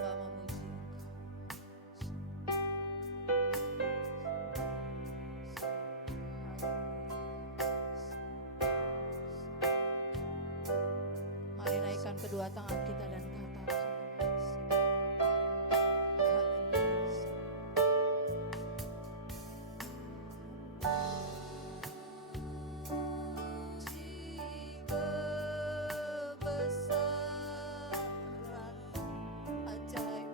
hamba memuji Engkau. Mari naikkan kedua tangan kita dan katakan ajaib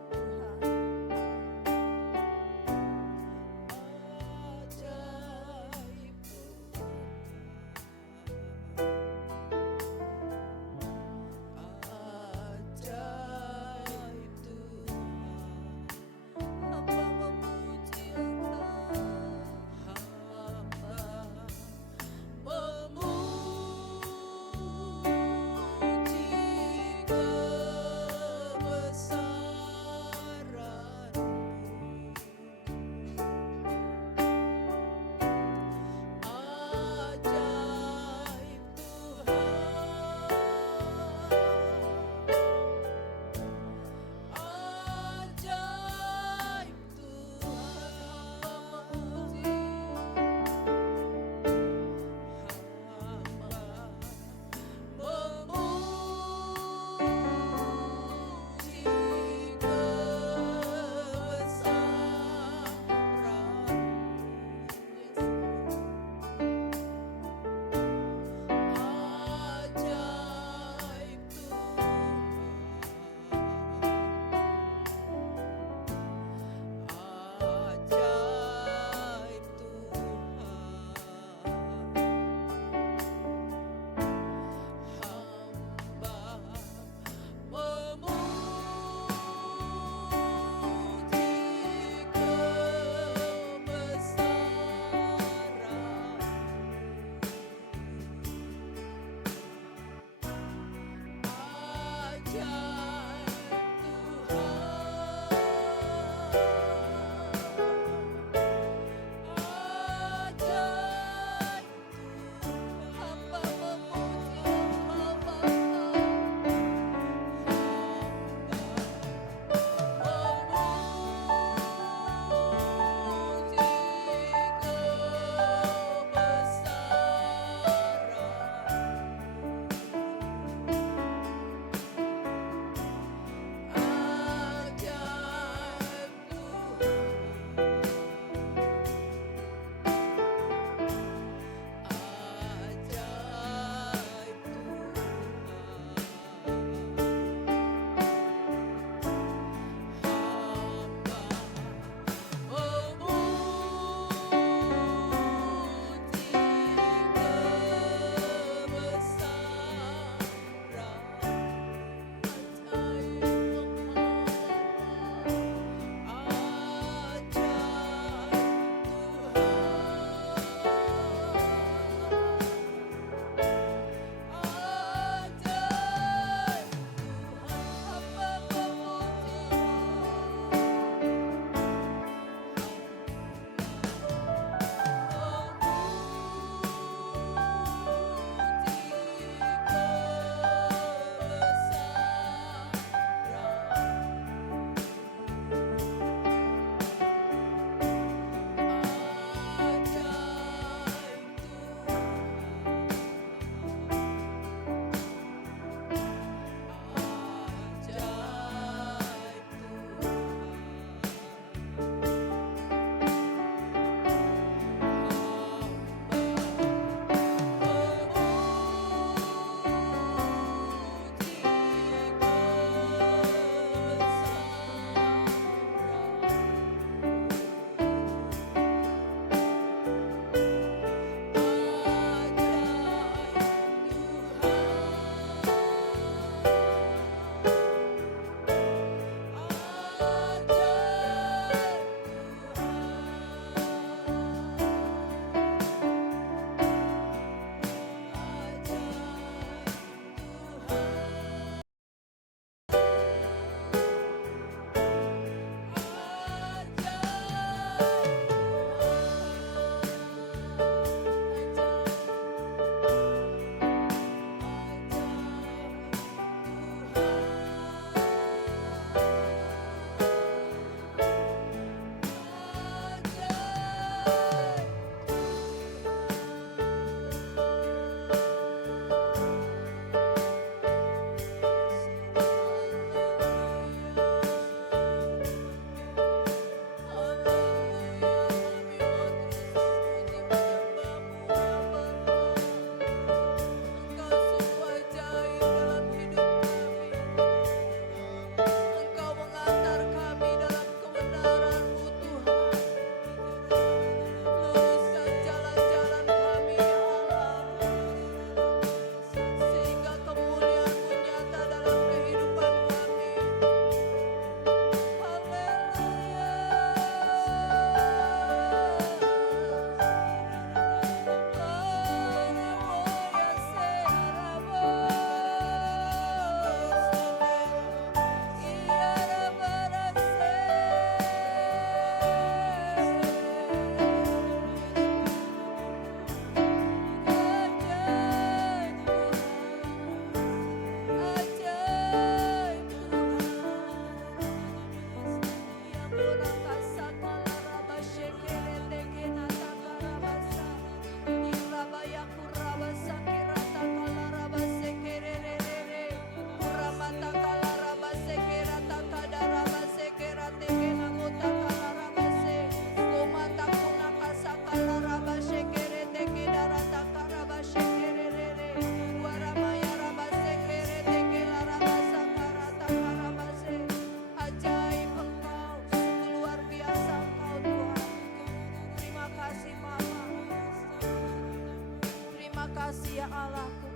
ya Allahku.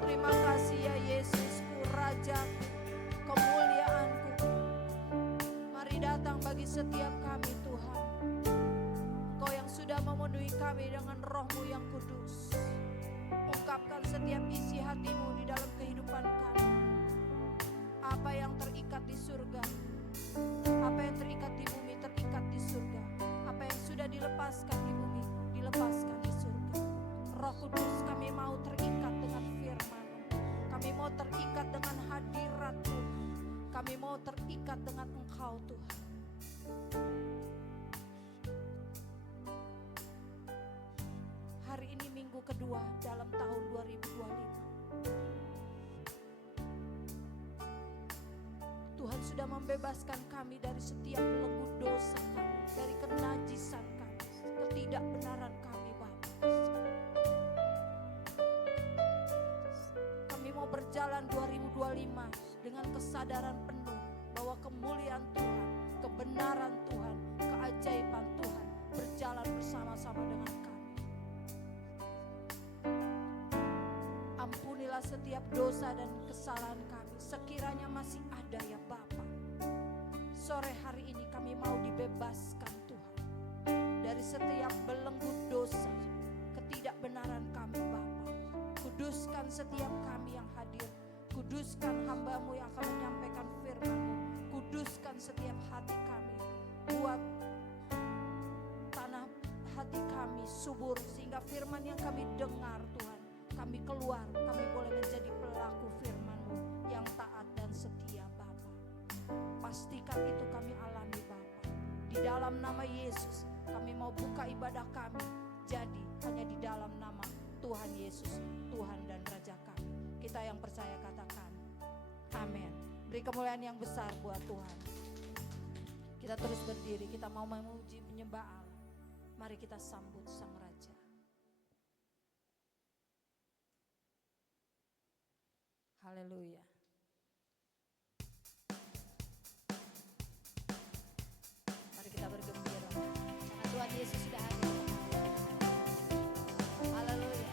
Terima kasih ya Yesusku, Rajaku, kemuliaanku. Mari datang bagi setiap kami Tuhan. Engkau yang sudah memenuhi kami dengan roh-Mu yang kudus. Ungkapkan setiap isi hati-Mu di dalam kehidupan kami. Apa yang terikat di surga, apa yang terikat di bumi terikat di surga. Apa yang sudah dilepaskan di bumi dilepaskan di surga. Roh Kudus, kami mau terikat dengan firman-Mu. Kami mau terikat dengan hadirat-Mu. Kami mau terikat dengan Engkau Tuhan. Hari ini minggu kedua dalam tahun 2025. Tuhan sudah membebaskan kami dari setiap belenggu dosa kami, dari kenajisan kami, ketidakbenaran kami Bapa. Kami mau berjalan 2025 dengan kesadaran penuh bahwa kemuliaan Tuhan, kebenaran Tuhan, keajaiban Tuhan berjalan bersama-sama dengan kami. Ampunilah setiap dosa dan kesalahan kami, sekiranya masih ada ya Bapa. Sore hari ini kami mau dibebaskan Tuhan dari setiap belenggu dosa, ketidakbenaran kami Bapa. Kuduskan setiap kami yang hadir. Kuduskan hamba-Mu yang akan menyampaikan firman-Mu. Kuduskan setiap hati kami. Buat tanah hati kami subur sehingga firman yang kami dengar Tuhan, kami keluar, kami boleh menjadi pelaku firman-Mu yang taat dan setia Bapa. Pastikan itu kami alami Bapa. Di dalam nama Yesus kami mau buka ibadah kami jadi hanya di dalam nama Tuhan Yesus, Tuhan dan Raja kami. Kita yang percaya katakan amin. Beri kemuliaan yang besar buat Tuhan. Kita terus berdiri, kita mau memuji menyembah Allah. Mari kita sambut Sang Raja. Haleluya. Mari kita bergembira karena Tuhan Yesus sudah hadir. Haleluya.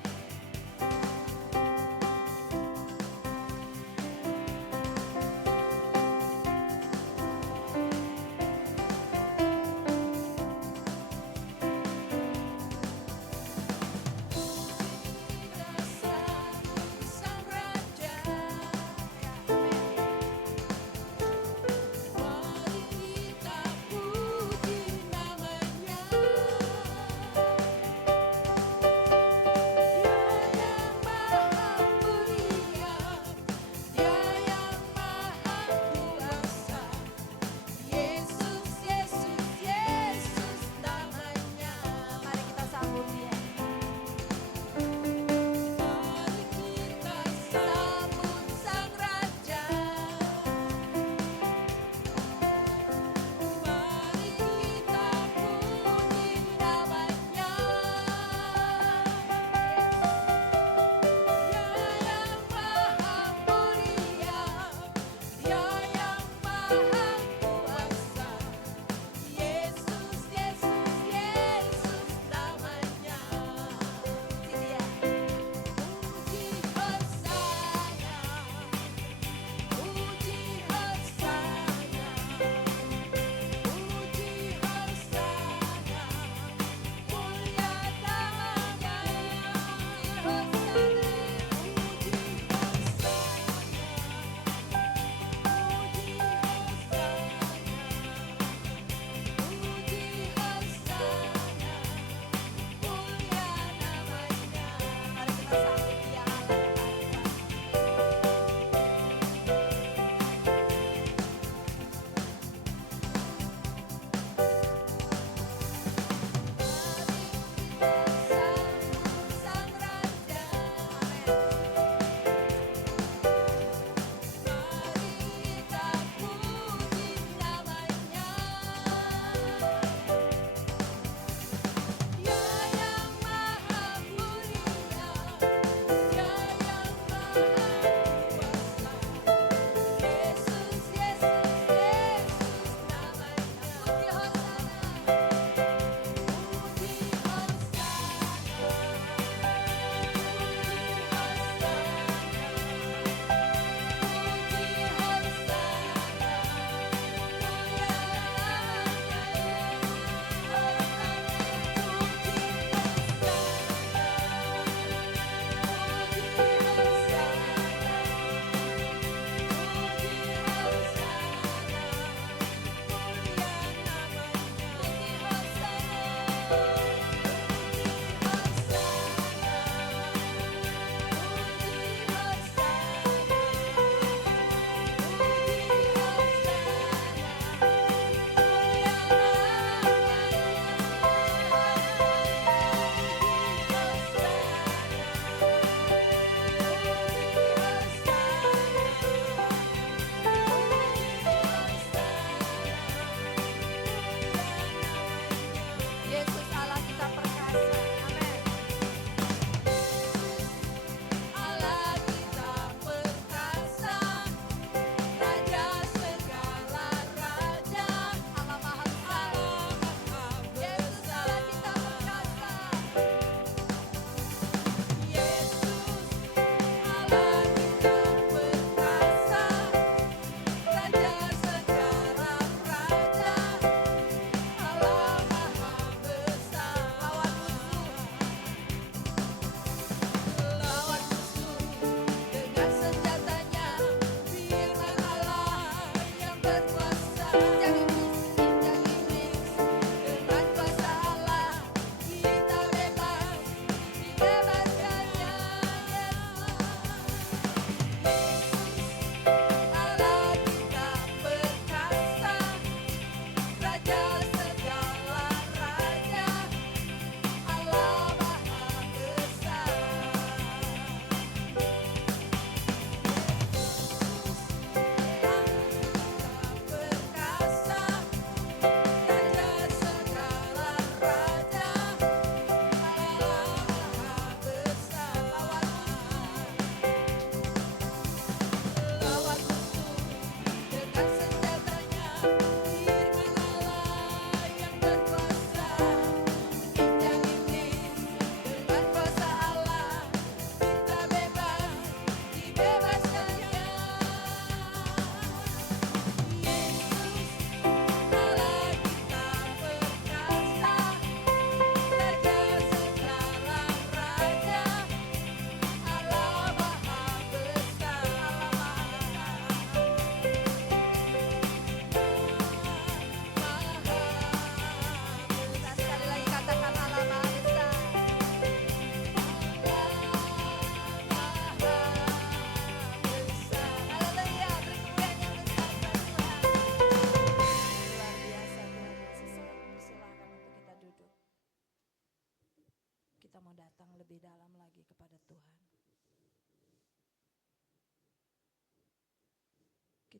Sang Raja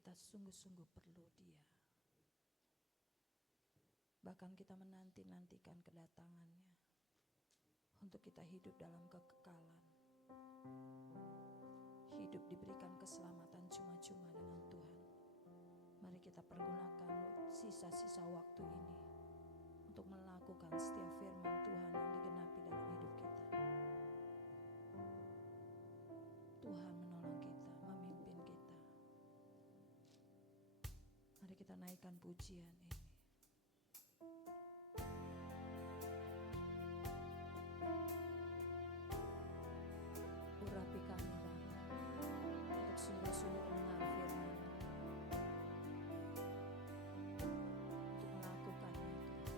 kita sungguh-sungguh perlu Dia. Bahkan kita menanti-nantikan kedatangannya untuk kita hidup dalam kekekalan. Hidup diberikan keselamatan cuma-cuma dengan Tuhan. Mari kita pergunakan sisa-sisa waktu ini untuk melakukan setiap firman Tuhan yang digenapi dalam hidup kita. Tuhan menolong kita, memimpin kita. Mari kita naikkan pujian ini. Urapi kami Bapa, untuk sungguh-sungguh mendengar firman, untuk melakukannya Tuhan.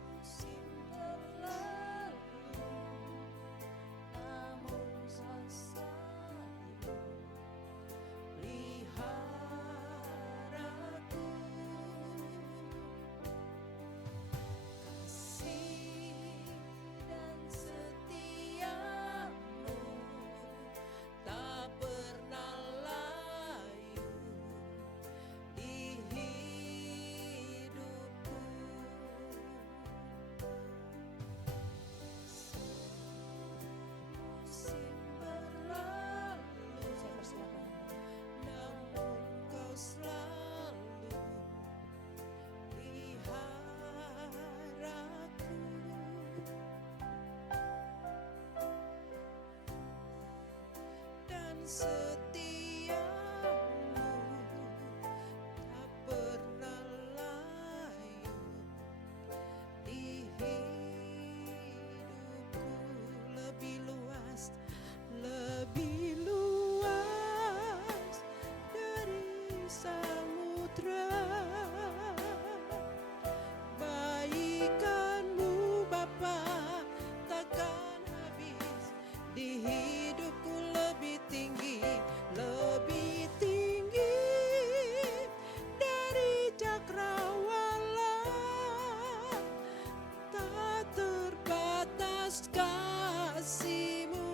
Musim berlalu, namun kau selalu peliharaku. Kasih dan setiamu tak pernah layu di hidupku. Musim berlalu, saya persilakan, namun kau selalu peliharaku. Dan setiamu tak pernah layu di hidupku. Lebih luas dari samudra, baikan-Mu Bapa takkan habis di hidupku. Lebih tinggi dari cakrawala, tak terbatas kasih-Mu.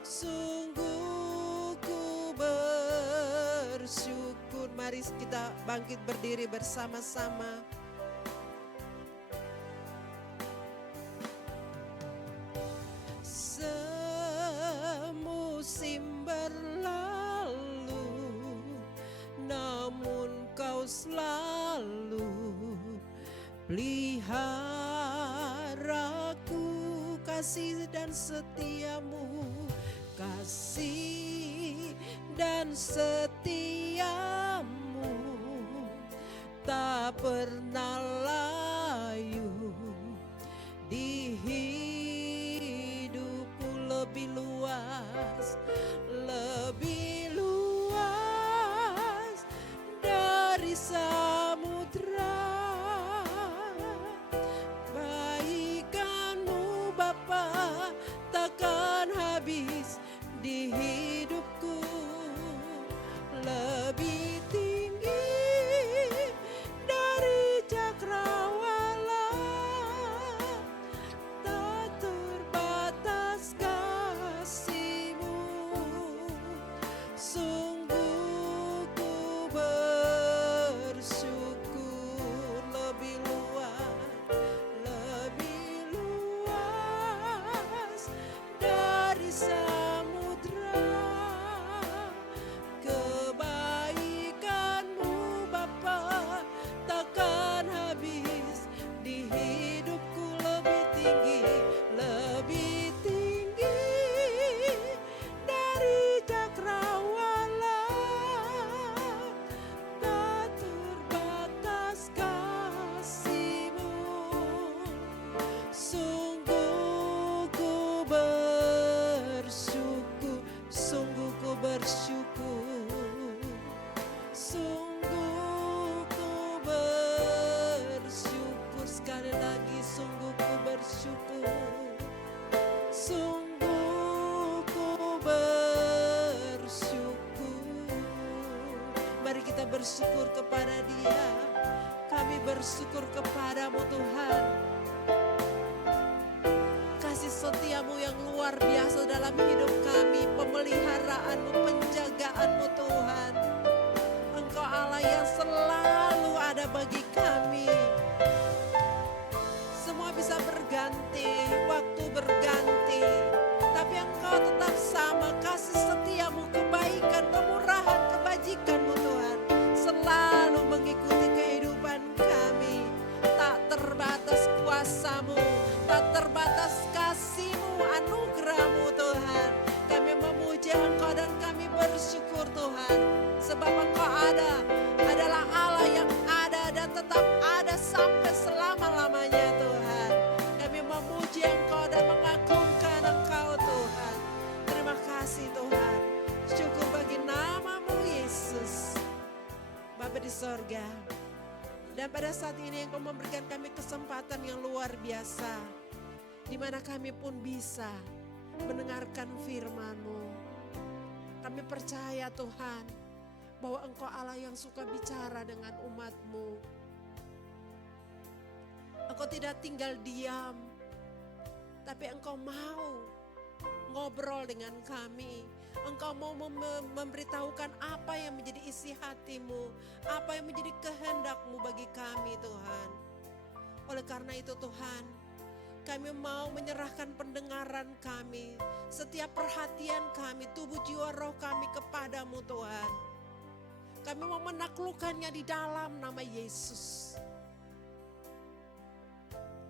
Sungguh ku bersyukur. Mari kita bangkit berdiri bersama-sama. Semusim berlalu, namun kau selalu peliharaku. Kasih dan setiamu, kasih dan setiamu tak pernah layu di hidupku. Lebih luas dari samudra, baikan-Mu Bapa takkan habis di hidupku. Lebih tinggi dari cakrawala, tak terbatas kasih-Mu. Sungguh ku bersyukur. Lebih luas dari samudra, kebaikan-Mu Bapa takkan habis di hidupku. Lebih tinggi dari cakrawala, tak terbatas kasih-Mu. Sungguh ku bersyukur, sungguh ku bersyukur, sungguh bersyukur kepada Dia. Kami bersyukur kepadamu Tuhan. Kasih setiamu yang luar biasa dalam hidup kami, pemeliharaanmu, penjagaanmu Tuhan. Engkau Allah yang selalu ada bagi kami. Semua bisa berganti, waktu berganti, tapi Engkau tetap sama. Kasih setiamu, kebaikan, kemurahan, kebajikanmu Tuhan selalu mengikuti kehidupan kami. Tak terbatas kuasamu, tak terbatas kasih-Mu, anugerah-Mu Tuhan. Kami memuji Engkau dan kami bersyukur Tuhan, sebab Engkau adalah Allah yang ada dan tetap ada sampai selama-lamanya Tuhan. Kami memuji Engkau dan mengagungkan Engkau Tuhan. Terima kasih Tuhan. Syukur bagi nama-Mu Yesus. Bapa di sorga, dan pada saat ini Engkau memberikan kami kesempatan yang luar biasa, di mana kami pun bisa mendengarkan firman-Mu. Kami percaya Tuhan, bahwa Engkau Allah yang suka bicara dengan umat-Mu. Engkau tidak tinggal diam, tapi Engkau mau ngobrol dengan kami. Engkau mau memberitahukan apa yang menjadi isi hati-Mu, apa yang menjadi kehendak-Mu bagi kami Tuhan. Oleh karena itu Tuhan, kami mau menyerahkan pendengaran kami, setiap perhatian kami, tubuh jiwa roh kami kepadamu Tuhan. Kami mau menaklukkannya di dalam nama Yesus.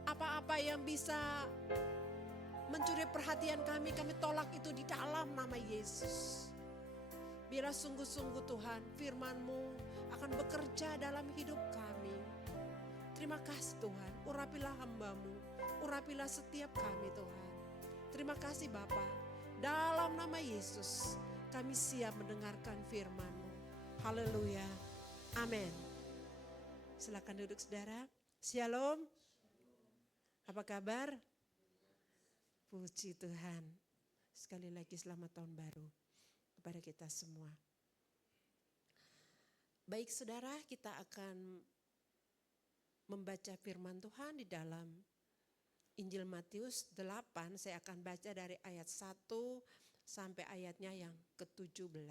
Apa-apa yang bisa mencuri perhatian kami tolak itu di dalam nama Yesus. Biarlah sungguh-sungguh Tuhan, firman-Mu akan bekerja dalam hidup kami. Terima kasih Tuhan, urapilah hamba-Mu, urapilah setiap kami Tuhan. Terima kasih Bapa, dalam nama Yesus kami siap mendengarkan firman-Mu. Haleluya, amin. Silakan duduk saudara. Shalom. Apa kabar? Puji Tuhan. Sekali lagi selamat tahun baru kepada kita semua. Baik saudara, kita akan membaca firman Tuhan di dalam Injil Matius 8. Saya akan baca dari ayat 1 sampai ayatnya yang ke-17.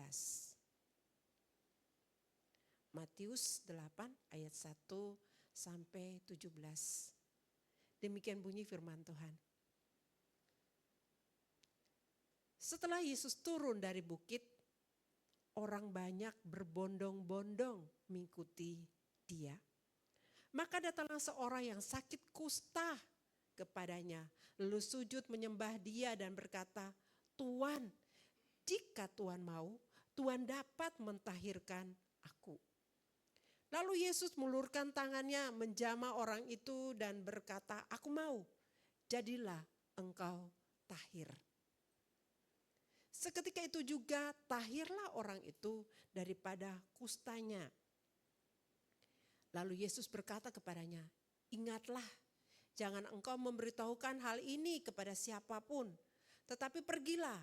Matius 8 ayat 1 sampai 17. Demikian bunyi firman Tuhan. Setelah Yesus turun dari bukit, orang banyak berbondong-bondong mengikuti Dia. Maka datanglah seorang yang sakit kusta kepadanya, lalu sujud menyembah Dia dan berkata, "Tuan, jika Tuan mau, Tuan dapat mentahirkan aku." Lalu Yesus mengulurkan tangannya menjamah orang itu dan berkata, "Aku mau, jadilah engkau tahir." Seketika itu juga tahirlah orang itu daripada kustanya. Lalu Yesus berkata kepadanya, "Ingatlah, jangan engkau memberitahukan hal ini kepada siapapun, tetapi pergilah,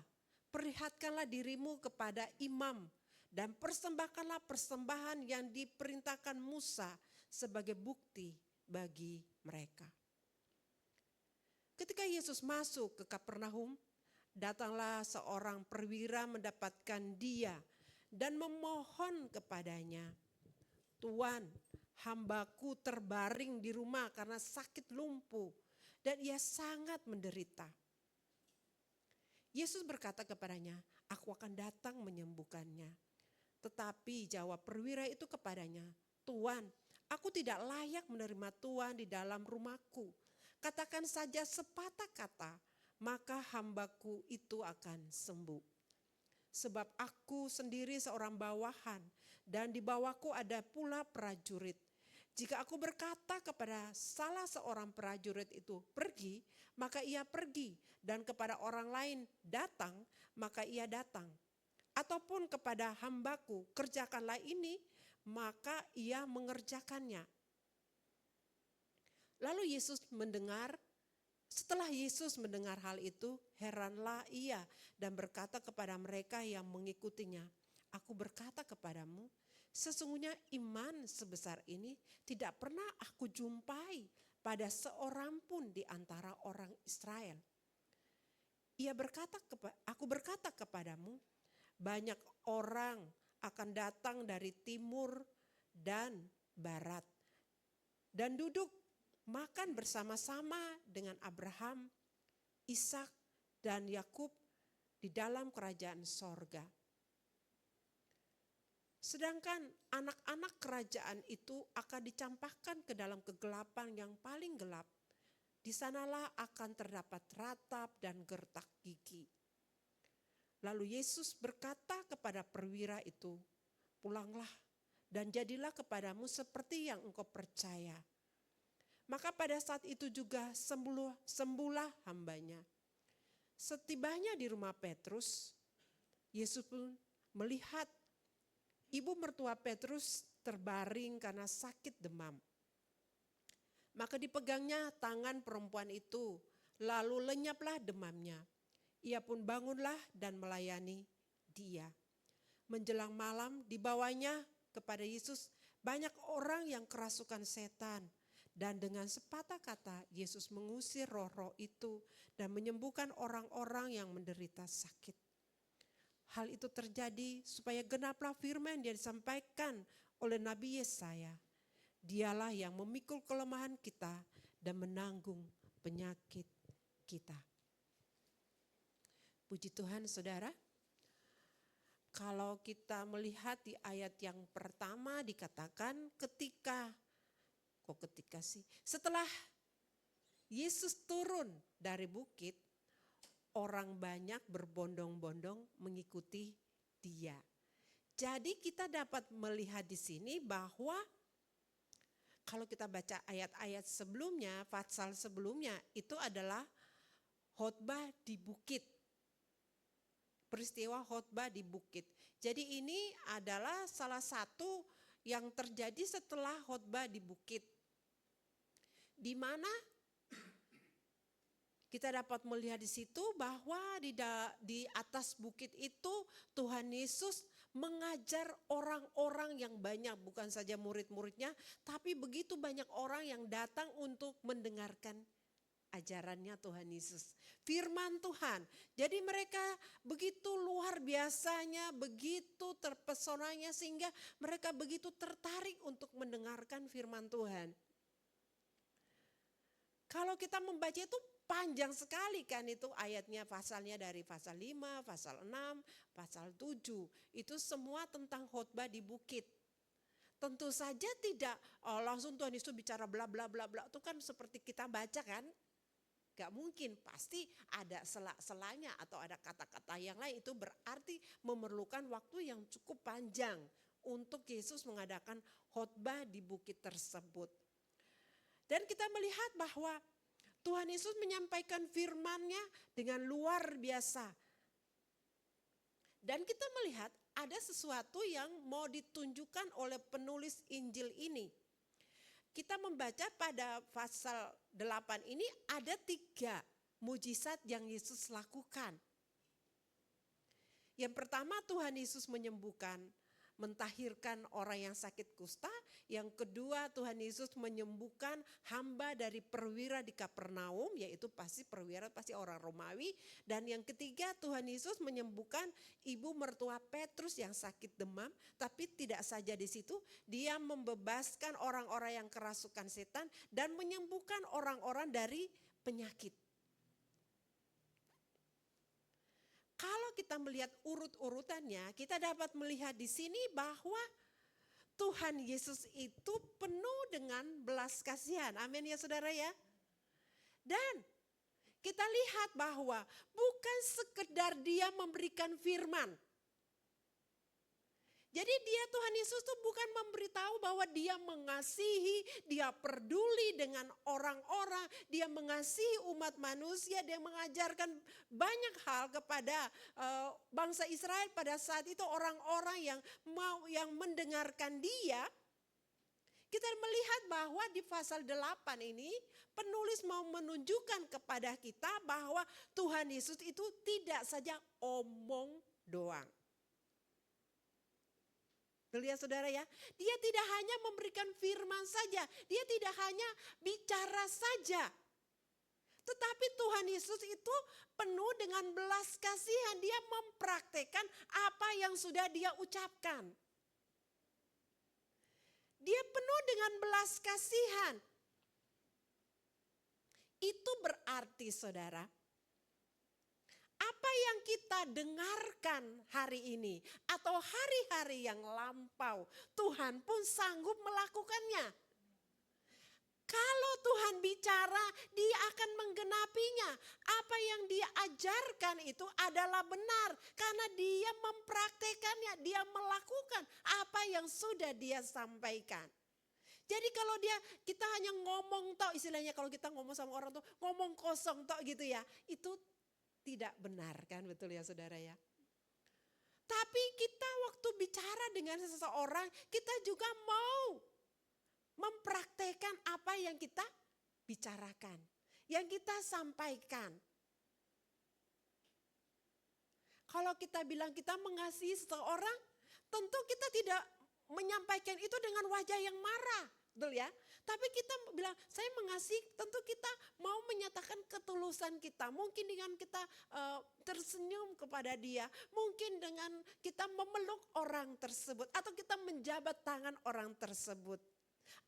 perlihatkanlah dirimu kepada imam dan persembahkanlah persembahan yang diperintahkan Musa sebagai bukti bagi mereka." Ketika Yesus masuk ke Kapernaum, datanglah seorang perwira mendapatkan Dia dan memohon kepadanya, "Tuan, hambaku terbaring di rumah karena sakit lumpuh dan ia sangat menderita." Yesus berkata kepadanya, "Aku akan datang menyembuhkannya." Tetapi jawab perwira itu kepadanya, "Tuan, aku tidak layak menerima Tuan di dalam rumahku. Katakan saja sepatah kata, maka hambaku itu akan sembuh. Sebab aku sendiri seorang bawahan dan di bawahku ada pula prajurit. Jika aku berkata kepada salah seorang prajurit itu, 'Pergi,' maka ia pergi, dan kepada orang lain, 'Datang,' maka ia datang. Ataupun kepada hambaku, 'Kerjakanlah ini,' maka ia mengerjakannya." Lalu setelah Yesus mendengar hal itu, heranlah ia dan berkata kepada mereka yang mengikutinya, "Aku berkata kepadamu, Sesungguhnya iman sebesar ini tidak pernah aku jumpai pada seorang pun di antara orang Israel. Aku berkata kepadamu, banyak orang akan datang dari timur dan barat dan duduk makan bersama-sama dengan Abraham, Ishak, dan Yakub di dalam kerajaan sorga. Sedangkan anak-anak kerajaan itu akan dicampakkan ke dalam kegelapan yang paling gelap. Di sanalah akan terdapat ratap dan gertak gigi. Lalu Yesus berkata kepada perwira itu, pulanglah dan jadilah kepadamu seperti yang engkau percaya. Maka pada saat itu juga sembuhlah hambanya. Setibanya di rumah Petrus, Yesus pun melihat ibu mertua Petrus terbaring karena sakit demam. Maka dipegangnya tangan perempuan itu, lalu lenyaplah demamnya. Ia pun bangunlah dan melayani dia. Menjelang malam dibawanya kepada Yesus banyak orang yang kerasukan setan. Dan dengan sepatah kata Yesus mengusir roh-roh itu dan menyembuhkan orang-orang yang menderita sakit. Hal itu terjadi supaya genaplah firman yang disampaikan oleh Nabi Yesaya. Dialah yang memikul kelemahan kita dan menanggung penyakit kita. Puji Tuhan saudara, kalau kita melihat di ayat yang pertama dikatakan setelah Yesus turun dari bukit, orang banyak berbondong-bondong mengikuti dia. Jadi kita dapat melihat di sini bahwa kalau kita baca ayat-ayat sebelumnya, pasal sebelumnya itu adalah khotbah di bukit. Peristiwa khotbah di bukit. Jadi ini adalah salah satu yang terjadi setelah khotbah di bukit. Di mana kita dapat melihat di situ bahwa di atas bukit itu Tuhan Yesus mengajar orang-orang yang banyak, bukan saja murid-muridnya, tapi begitu banyak orang yang datang untuk mendengarkan ajarannya Tuhan Yesus. Firman Tuhan. Jadi mereka begitu luar biasanya, begitu terpesonanya sehingga mereka begitu tertarik untuk mendengarkan firman Tuhan. Kalau kita membaca itu panjang sekali kan itu ayatnya, pasalnya dari pasal 5, pasal 6, pasal 7. Itu semua tentang khotbah di bukit. Tentu saja tidak langsung Tuhan Yesus bicara bla bla bla bla. Itu kan seperti kita baca kan. Gak mungkin, pasti ada sela-selanya atau ada kata-kata yang lain. Itu berarti memerlukan waktu yang cukup panjang untuk Yesus mengadakan khotbah di bukit tersebut. Dan kita melihat bahwa Tuhan Yesus menyampaikan firman-Nya dengan luar biasa. Dan kita melihat ada sesuatu yang mau ditunjukkan oleh penulis Injil ini. Kita membaca pada pasal 8 ini ada 3 mujizat yang Yesus lakukan. Yang pertama Tuhan Yesus menyembuhkan, mentahirkan orang yang sakit kusta. Yang kedua Tuhan Yesus menyembuhkan hamba dari perwira di Kapernaum, yaitu pasti perwira pasti orang Romawi. Dan yang ketiga Tuhan Yesus menyembuhkan ibu mertua Petrus yang sakit demam. Tapi tidak saja di situ, dia membebaskan orang-orang yang kerasukan setan dan menyembuhkan orang-orang dari penyakit. Kalau kita melihat urut-urutannya, kita dapat melihat di sini bahwa Tuhan Yesus itu penuh dengan belas kasihan. Amin ya saudara ya. Dan kita lihat bahwa bukan sekedar dia memberikan firman. Jadi dia Tuhan Yesus itu bukan memberitahu bahwa dia mengasihi, dia peduli dengan orang-orang, dia mengasihi umat manusia, dia mengajarkan banyak hal kepada bangsa Israel pada saat itu, orang-orang yang mendengarkan dia. Kita melihat bahwa di pasal 8 ini penulis mau menunjukkan kepada kita bahwa Tuhan Yesus itu tidak saja omong doang. Betul ya saudara ya. Dia tidak hanya memberikan firman saja. Dia tidak hanya bicara saja. Tetapi Tuhan Yesus itu penuh dengan belas kasihan. Dia mempraktekkan apa yang sudah dia ucapkan. Dia penuh dengan belas kasihan. Itu berarti saudara, apa yang kita dengarkan hari ini atau hari-hari yang lampau, Tuhan pun sanggup melakukannya. Kalau Tuhan bicara, Dia akan menggenapinya. Apa yang Dia ajarkan itu adalah benar karena Dia mempraktekannya, Dia melakukan apa yang sudah Dia sampaikan. Jadi kalau kita hanya ngomong tok, istilahnya kalau kita ngomong sama orang tuh ngomong kosong tok gitu ya, itu tidak benar kan, betul ya saudara ya. Tapi kita waktu bicara dengan seseorang, kita juga mau mempraktekkan apa yang kita bicarakan, yang kita sampaikan. Kalau kita bilang kita mengasihi seseorang, tentu kita tidak menyampaikan itu dengan wajah yang marah. Betul ya? Tapi kita bilang saya mengasihi, tentu kita mau menyatakan ketulusan kita. Mungkin dengan kita tersenyum kepada dia. Mungkin dengan kita memeluk orang tersebut. Atau kita menjabat tangan orang tersebut.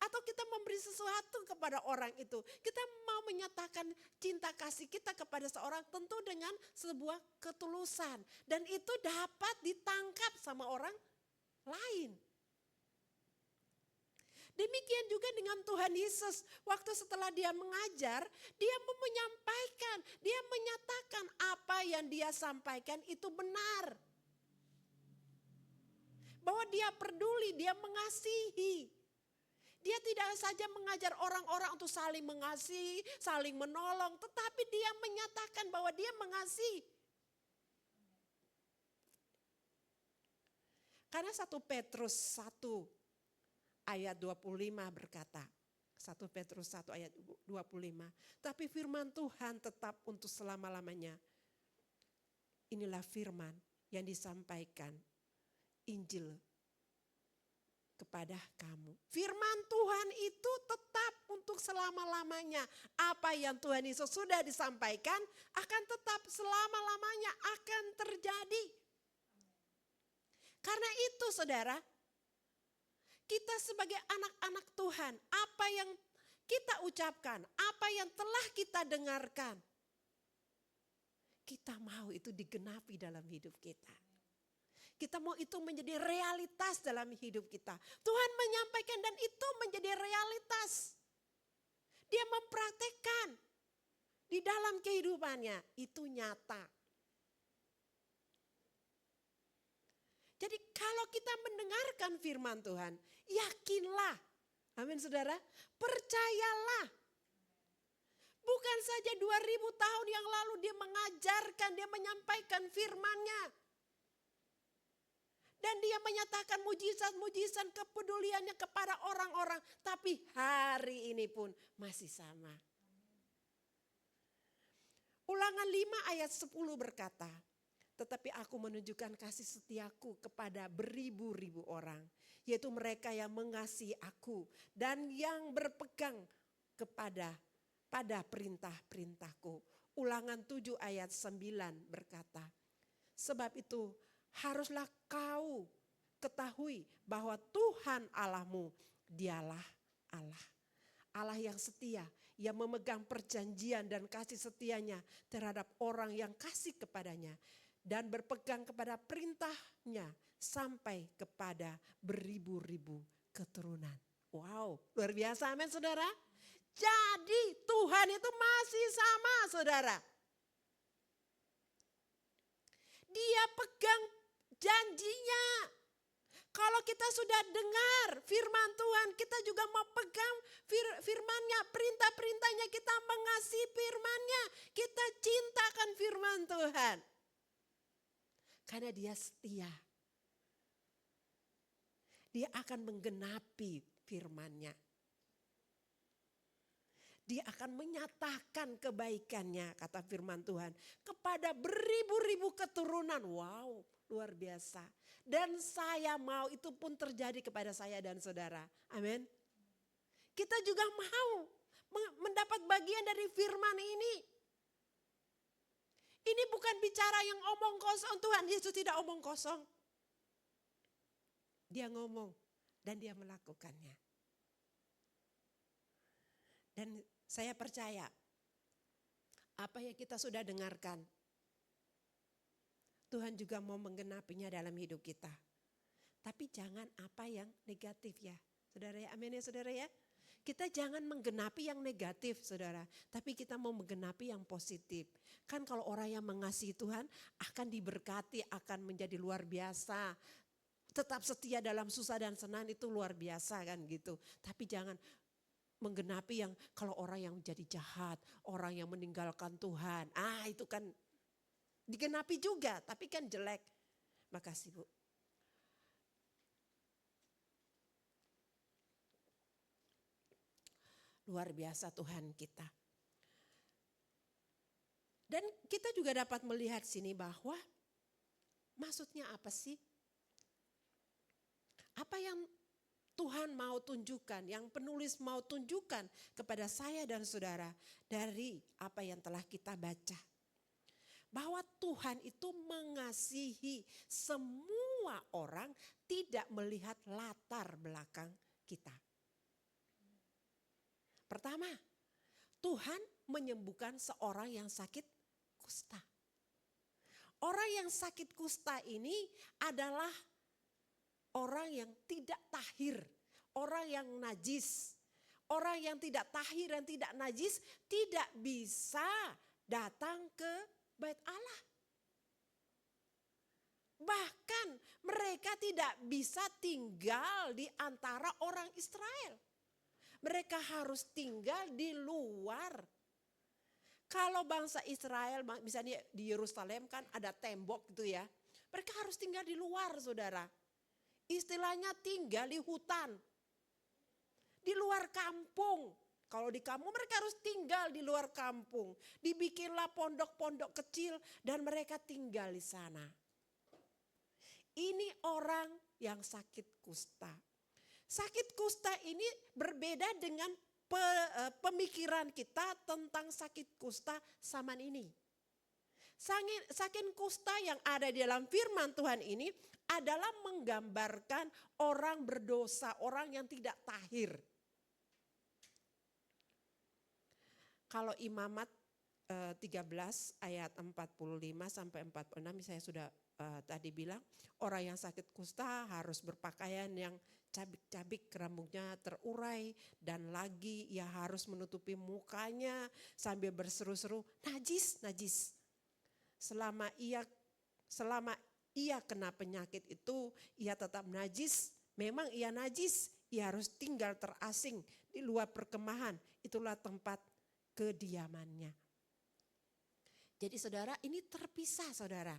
Atau kita memberi sesuatu kepada orang itu. Kita mau menyatakan cinta kasih kita kepada seorang tentu dengan sebuah ketulusan. Dan itu dapat ditangkap sama orang lain. Demikian juga dengan Tuhan Yesus. Waktu setelah dia mengajar, dia menyampaikan, dia menyatakan apa yang dia sampaikan itu benar. Bahwa dia peduli, dia mengasihi. Dia tidak saja mengajar orang-orang untuk saling mengasihi, saling menolong. Tetapi dia menyatakan bahwa dia mengasihi. Karena 1 Petrus 1 ayat 25 berkata, 1 Petrus 1 ayat 25, tapi firman Tuhan tetap untuk selama-lamanya. Inilah firman yang disampaikan Injil kepada kamu. Firman Tuhan itu tetap untuk selama-lamanya. Apa yang Tuhan Yesus sudah disampaikan akan tetap selama-lamanya akan terjadi. Karena itu saudara, kita sebagai anak-anak Tuhan, apa yang kita ucapkan, apa yang telah kita dengarkan, kita mau itu digenapi dalam hidup kita. Kita mau itu menjadi realitas dalam hidup kita. Tuhan menyampaikan dan itu menjadi realitas. Dia mempraktekkan di dalam kehidupannya, itu nyata. Jadi kalau kita mendengarkan firman Tuhan, yakinlah. Amin saudara, percayalah. Bukan saja 2000 tahun yang lalu dia mengajarkan, dia menyampaikan firman-Nya. Dan dia menyatakan mujizat-mujizat kepeduliannya kepada orang-orang. Tapi hari ini pun masih sama. Ulangan 5 ayat 10 berkata, tetapi aku menunjukkan kasih setiaku kepada beribu-ribu orang. Yaitu mereka yang mengasihi aku dan yang berpegang pada perintah-perintahku. Ulangan 7 ayat 9 berkata, sebab itu haruslah kau ketahui bahwa Tuhan Allahmu dialah Allah. Allah yang setia, yang memegang perjanjian dan kasih setianya terhadap orang yang kasih kepadanya. Dan berpegang kepada perintahnya sampai kepada beribu-ribu keturunan. Wow, luar biasa amin saudara. Jadi Tuhan itu masih sama saudara. Dia pegang janjinya. Kalau kita sudah dengar firman Tuhan, kita juga mau pegang firman-Nya, perintah-perintahnya, kita mengasihi firman-Nya, kita cintakan firman Tuhan. Karena dia setia. Dia akan menggenapi firman-Nya. Dia akan menyatakan kebaikannya, kata firman Tuhan, kepada beribu-ribu keturunan. Wow, luar biasa. Dan saya mau itu pun terjadi kepada saya dan saudara. Amin. Kita juga mau mendapat bagian dari firman ini. Ini bukan bicara yang omong kosong. Tuhan Yesus tidak omong kosong. Dia ngomong dan dia melakukannya. Dan saya percaya apa yang kita sudah dengarkan, Tuhan juga mau menggenapinya dalam hidup kita. Tapi jangan apa yang negatif ya. Saudara ya, amin ya saudara ya. Kita jangan menggenapi yang negatif saudara. Tapi kita mau menggenapi yang positif. Kan kalau orang yang mengasihi Tuhan akan diberkati, akan menjadi luar biasa. Tetap setia dalam susah dan senang itu luar biasa kan gitu. Tapi jangan menggenapi yang kalau orang yang menjadi jahat, orang yang meninggalkan Tuhan. Itu kan digenapi juga, tapi kan jelek. Makasih Bu. Luar biasa Tuhan kita. Dan kita juga dapat melihat sini bahwa maksudnya apa sih? Apa yang Tuhan mau tunjukkan, yang penulis mau tunjukkan kepada saya dan saudara dari apa yang telah kita baca. Bahwa Tuhan itu mengasihi semua orang tidak melihat latar belakang kita. Pertama, Tuhan menyembuhkan seorang yang sakit kusta. Orang yang sakit kusta ini adalah orang yang tidak tahir, orang yang najis. Orang yang tidak tahir dan tidak najis tidak bisa datang ke Bait Allah. Bahkan mereka tidak bisa tinggal di antara orang Israel. Mereka harus tinggal di luar. Kalau bangsa Israel misalnya di Yerusalem kan ada tembok gitu ya. Mereka harus tinggal di luar saudara. Istilahnya tinggal di hutan. Di luar kampung. Kalau di kampung mereka harus tinggal di luar kampung. Dibikinlah pondok-pondok kecil dan mereka tinggal di sana. Ini orang yang sakit kusta. Sakit kusta ini berbeda dengan pemikiran kita tentang sakit kusta zaman ini. Sakit kusta yang ada di dalam firman Tuhan ini adalah menggambarkan orang berdosa, orang yang tidak tahir. Kalau Imamat 13 ayat 45 sampai 46 saya sudah tadi bilang orang yang sakit kusta harus berpakaian yang cabik-cabik, rambutnya terurai dan lagi ia harus menutupi mukanya sambil berseru-seru najis, najis. Selama ia kena penyakit itu ia tetap najis, memang ia najis, ia harus tinggal terasing di luar perkemahan, itulah tempat kediamannya. Jadi saudara ini terpisah saudara.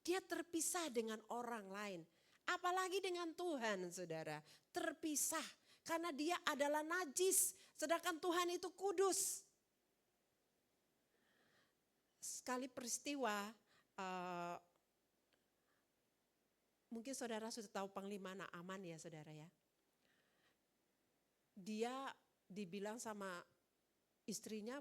Dia terpisah dengan orang lain. Apalagi dengan Tuhan saudara. Terpisah karena dia adalah najis. Sedangkan Tuhan itu kudus. Sekali peristiwa mungkin saudara sudah tahu Panglima Naaman ya saudara ya. Dia dibilang sama istrinya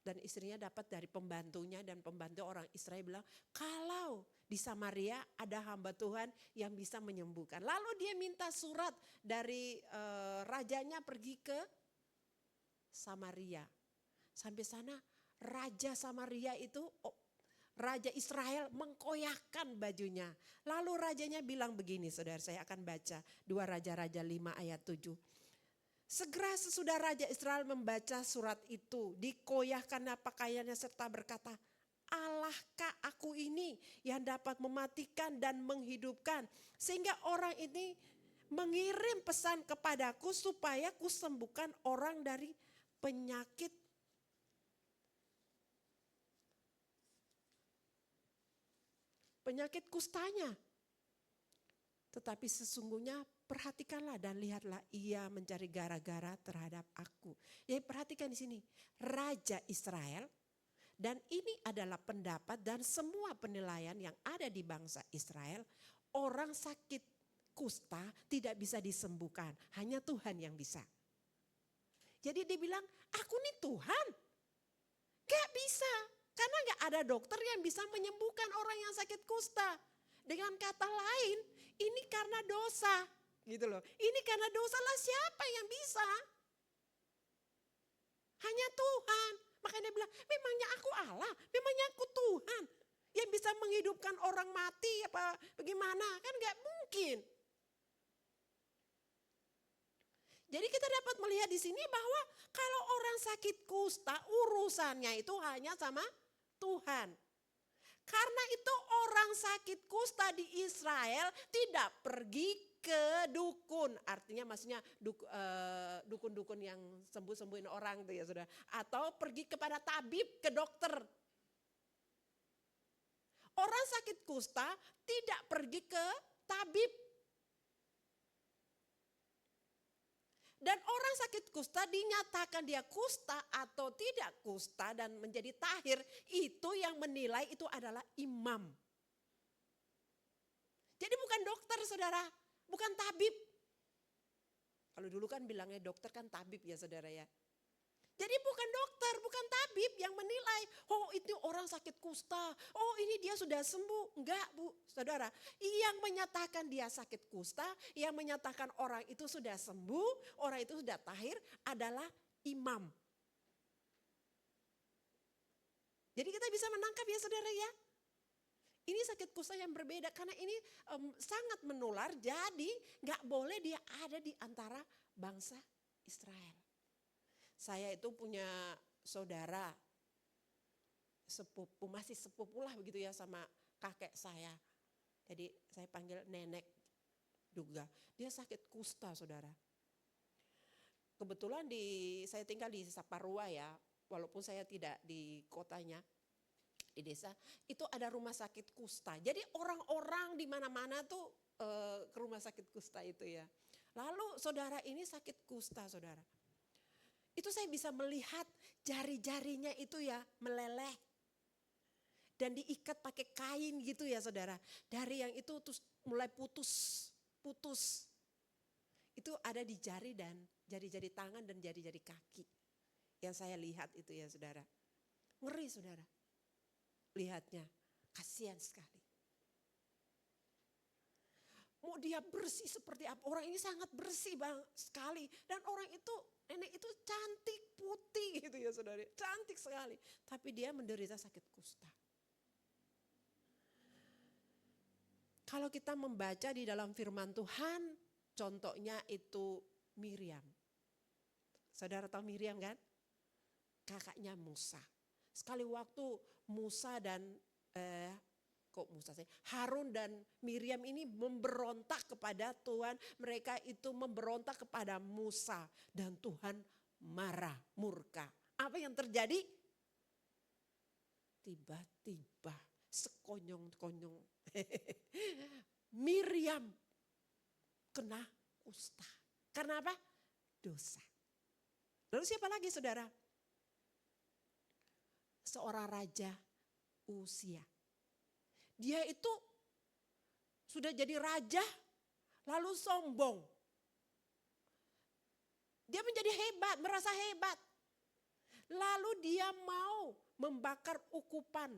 dan istrinya dapat dari pembantunya dan pembantu orang Israel bilang kalau di Samaria ada hamba Tuhan yang bisa menyembuhkan. Lalu dia minta surat dari rajanya pergi ke Samaria. Sampai sana raja Samaria itu raja Israel mengkoyakkan bajunya. Lalu rajanya bilang begini saudara, saya akan baca 2 Raja-Raja 5 ayat 7. Segera sesudah Raja Israel membaca surat itu, dikoyahkannya pakaiannya serta berkata, Allahkah aku ini yang dapat mematikan dan menghidupkan. Sehingga orang ini mengirim pesan kepadaku supaya kusembuhkan orang dari penyakit kustanya. Tetapi sesungguhnya perhatikanlah dan lihatlah ia mencari gara-gara terhadap aku. Jadi perhatikan di sini, Raja Israel Dan ini adalah pendapat dan semua penilaian yang ada di bangsa Israel. Orang sakit kusta tidak bisa disembuhkan, hanya Tuhan yang bisa. Jadi dia bilang, aku nih Tuhan. Gak bisa, karena gak ada dokter yang bisa menyembuhkan orang yang sakit kusta. Dengan kata lain, ini karena dosa. Gitu loh. Ini karena dosa lah, siapa yang bisa? Hanya Tuhan. Makanya dia bilang, memangnya aku Allah, memangnya aku Tuhan. Yang bisa menghidupkan orang mati apa bagaimana, kan gak mungkin. Jadi kita dapat melihat di sini bahwa kalau orang sakit kusta urusannya itu hanya sama Tuhan. Karena itu orang sakit kusta di Israel tidak pergi ke dukun. Artinya maksudnya dukun-dukun yang sembuh-sembuhin orang itu ya saudara. Atau pergi kepada tabib, ke dokter. Orang sakit kusta tidak pergi ke tabib. Dan orang sakit kusta dinyatakan dia kusta atau tidak kusta dan menjadi tahir, itu yang menilai itu adalah imam. Jadi bukan dokter saudara, bukan tabib. Kalau dulu kan bilangnya dokter kan tabib ya saudara ya. Jadi bukan dokter, bukan tabib yang menilai, oh itu orang sakit kusta, oh ini dia sudah sembuh. Enggak bu, saudara. Yang menyatakan dia sakit kusta, yang menyatakan orang itu sudah sembuh, orang itu sudah tahir adalah imam. Jadi kita bisa menangkap ya saudara ya. Ini sakit kusta yang berbeda karena ini sangat menular, jadi gak boleh dia ada di antara bangsa Israel. Saya itu punya saudara sepupu, masih sepupu lah begitu ya sama kakek saya. Jadi saya panggil nenek juga. Dia sakit kusta saudara. Kebetulan saya tinggal di Saparua ya, walaupun saya tidak di kotanya, di desa. Itu ada rumah sakit kusta. Jadi orang-orang di mana-mana tuh ke rumah sakit kusta itu ya. Lalu saudara ini sakit kusta saudara. Itu saya bisa melihat jari-jarinya itu ya meleleh. Dan diikat pakai kain gitu ya saudara. Dari yang itu terus mulai putus. Itu ada di jari dan jari-jari tangan dan jari-jari kaki. Yang saya lihat itu ya saudara. Ngeri saudara. Lihatnya, kasihan sekali. Mau dia bersih seperti apa? Orang ini sangat bersih sekali. Dan orang itu, nenek itu cantik, putih gitu ya saudara. Cantik sekali. Tapi dia menderita sakit kusta. Kalau kita membaca di dalam firman Tuhan, contohnya itu Miriam. Saudara tahu Miriam kan? Kakaknya Musa. Sekali waktu Musa dan Harun dan Miriam ini memberontak kepada Tuhan. Mereka itu memberontak kepada Musa. Dan Tuhan marah, murka. Apa yang terjadi? Tiba-tiba sekonyong-konyong. Miriam kena kusta. Karena apa? Dosa. Lalu siapa lagi saudara? Seorang raja Uzia. Dia itu sudah jadi raja lalu sombong. Dia menjadi hebat, merasa hebat. Lalu dia mau membakar ukupan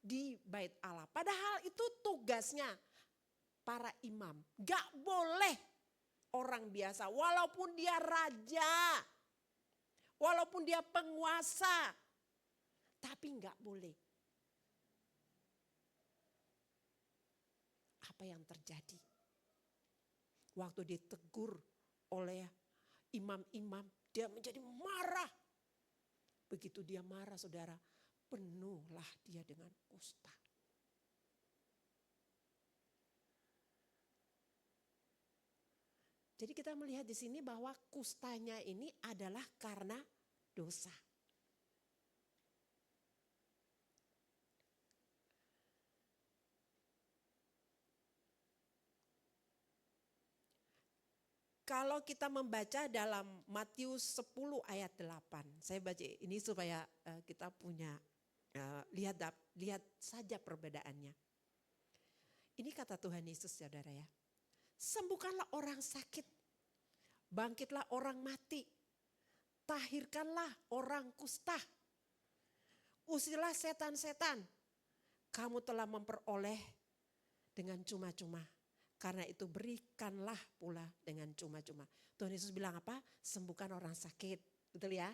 di Bait Allah. Padahal itu tugasnya para imam. Gak boleh orang biasa walaupun dia raja. Walaupun dia penguasa. Tapi gak boleh. Apa yang terjadi? Waktu ditegur oleh imam-imam, dia menjadi marah. Begitu dia marah saudara, penuhlah dia dengan kusta. Jadi kita melihat di sini bahwa kustanya ini adalah karena dosa. Kalau kita membaca dalam Matius 10 ayat 8, saya baca ini supaya kita punya lihat saja perbedaannya. Ini kata Tuhan Yesus, saudara ya. Sembuhkanlah orang sakit, bangkitlah orang mati, tahirkanlah orang kusta, usirlah setan-setan. Kamu telah memperoleh dengan cuma-cuma. Karena itu berikanlah pula dengan cuma-cuma. Tuhan Yesus bilang apa? Sembuhkan orang sakit. Betul ya?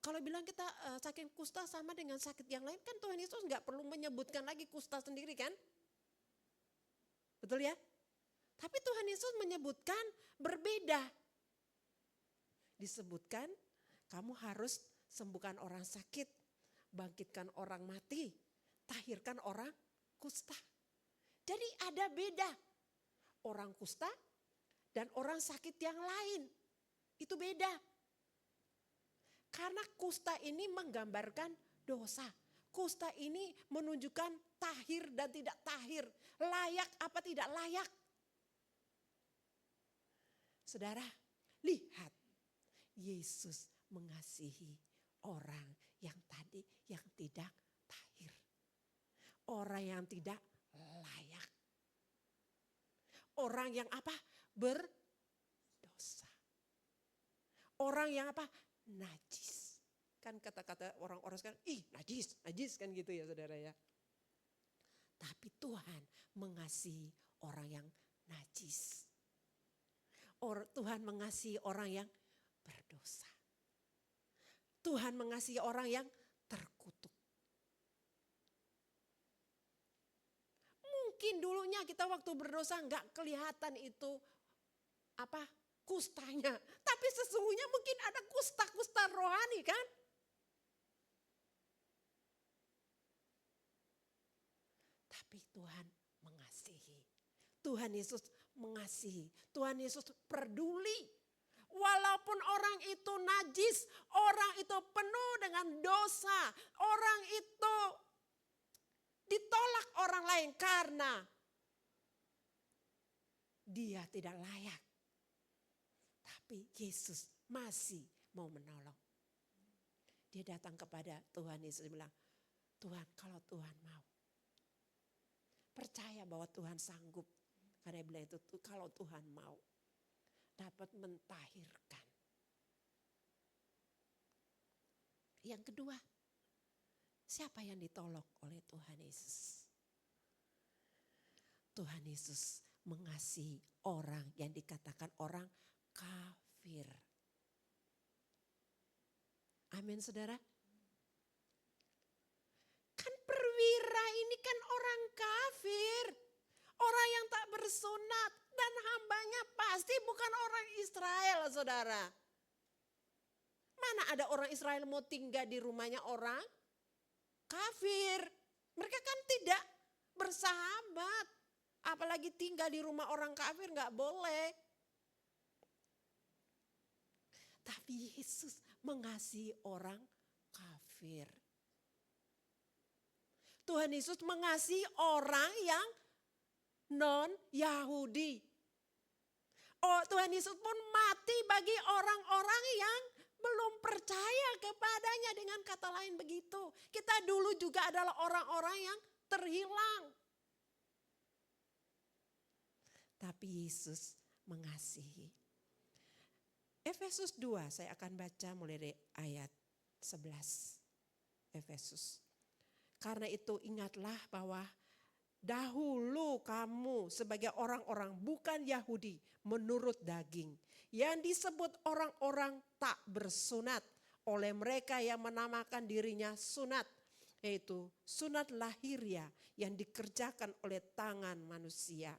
Kalau bilang kita sakit kusta sama dengan sakit yang lain, kan Tuhan Yesus nggak perlu menyebutkan lagi kusta sendiri kan? Betul ya? Tapi Tuhan Yesus menyebutkan berbeda. Disebutkan kamu harus sembuhkan orang sakit, bangkitkan orang mati, tahirkan orang kusta. Jadi ada beda. Orang kusta dan orang sakit yang lain. Itu beda. Karena kusta ini menggambarkan dosa. Kusta ini menunjukkan tahir dan tidak tahir. Layak apa tidak layak. Saudara, lihat. Yesus mengasihi orang yang tidak tahir. Orang yang tidak layak. Orang yang apa? Berdosa. Orang yang apa? Najis. Kan kata-kata orang-orang sekarang, najis kan gitu ya saudara ya. Tapi Tuhan mengasihi orang yang najis. Tuhan mengasihi orang yang berdosa. Tuhan mengasihi orang yang terkutuk. Mungkin dulunya kita waktu berdosa enggak kelihatan itu apa kustanya. Tapi sesungguhnya mungkin ada kusta-kusta rohani kan. Tapi Tuhan mengasihi. Tuhan Yesus mengasihi. Tuhan Yesus peduli. Walaupun orang itu najis, orang itu penuh dengan dosa, orang itu ditolak orang lain karena dia tidak layak. Tapi Yesus masih mau menolong. Dia datang kepada Tuhan Yesus dan bilang, Tuhan kalau Tuhan mau. Percaya bahwa Tuhan sanggup. Karena dia bilang itu kalau Tuhan mau. Dapat mentahirkan. Yang kedua, siapa yang ditolong oleh Tuhan Yesus? Tuhan Yesus mengasihi orang yang dikatakan orang kafir. Amin saudara. Kan perwira ini kan orang kafir. Orang yang tak bersunat dan hambanya pasti bukan orang Israel saudara. Mana ada orang Israel mau tinggal di rumahnya orang kafir. Mereka kan tidak bersahabat. Apalagi tinggal di rumah orang kafir nggak boleh. Tapi Yesus mengasihi orang kafir. Tuhan Yesus mengasihi orang yang non-Yahudi. Oh, Tuhan Yesus pun mati bagi orang-orang yang belum percaya kepadanya, dengan kata lain begitu. Kita dulu juga adalah orang-orang yang terhilang. Tapi Yesus mengasihi. Efesus 2 saya akan baca mulai dari ayat 11. Efesus. Karena itu ingatlah bahwa dahulu kamu sebagai orang-orang bukan Yahudi menurut daging, yang disebut orang-orang tak bersunat oleh mereka yang menamakan dirinya sunat, yaitu sunat lahiriah yang dikerjakan oleh tangan manusia.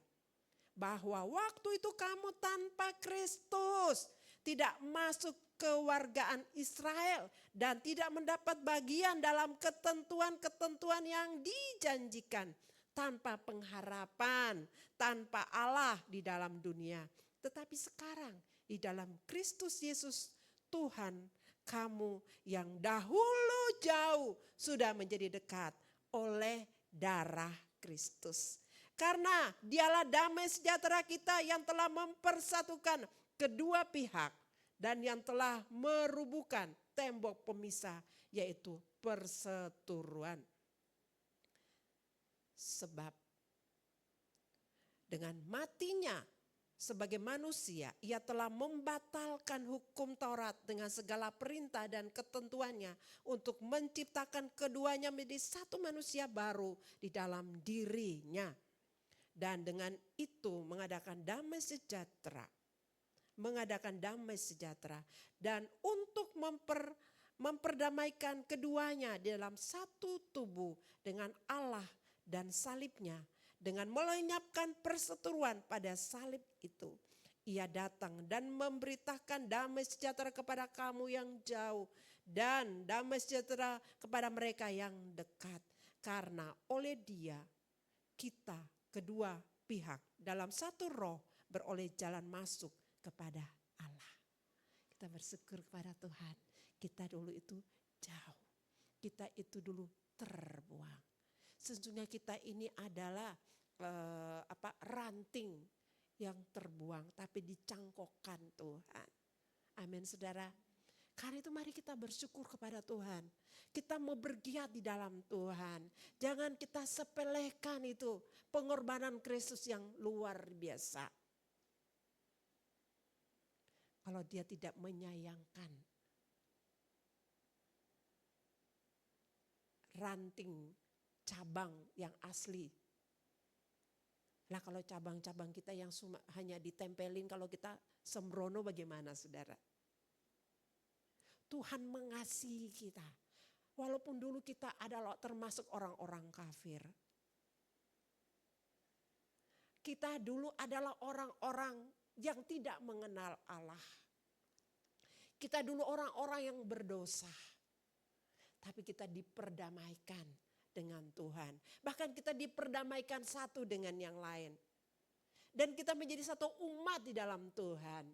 Bahwa waktu itu kamu tanpa Kristus tidak masuk kewargaan Israel dan tidak mendapat bagian dalam ketentuan-ketentuan yang dijanjikan, tanpa pengharapan, tanpa Allah di dalam dunia. Tetapi sekarang di dalam Kristus Yesus Tuhan, kamu yang dahulu jauh sudah menjadi dekat oleh darah Kristus. Karena dialah damai sejahtera kita yang telah mempersatukan kedua pihak dan yang telah merubuhkan tembok pemisah, yaitu perseteruan. Sebab dengan matinya sebagai manusia, ia telah membatalkan hukum Taurat dengan segala perintah dan ketentuannya untuk menciptakan keduanya menjadi satu manusia baru di dalam dirinya. Dan dengan itu mengadakan damai sejahtera. Dan untuk memperdamaikan keduanya di dalam satu tubuh dengan Allah dan salibnya. Dengan melenyapkan perseteruan pada salib itu. Ia datang dan memberitakan damai sejahtera kepada kamu yang jauh. Dan damai sejahtera kepada mereka yang dekat. Karena oleh dia kita kedua pihak dalam satu roh beroleh jalan masuk kepada Allah. Kita bersyukur kepada Tuhan. Kita dulu itu jauh. Kita itu dulu terbuang. Sesungguhnya kita ini adalah ranting yang terbuang tapi dicangkokkan Tuhan. Amin saudara. Karena itu mari kita bersyukur kepada Tuhan. Kita mau bergiat di dalam Tuhan. Jangan kita sepelekan itu pengorbanan Kristus yang luar biasa. Kalau dia tidak menyayangkan ranting cabang yang asli. Lah kalau cabang-cabang kita yang hanya ditempelin, kalau kita sembrono bagaimana saudara? Tuhan mengasihi kita. Walaupun dulu kita adalah termasuk orang-orang kafir. Kita dulu adalah orang-orang yang tidak mengenal Allah. Kita dulu orang-orang yang berdosa. Tapi kita diperdamaikan dengan Tuhan. Bahkan kita diperdamaikan satu dengan yang lain. Dan kita menjadi satu umat di dalam Tuhan.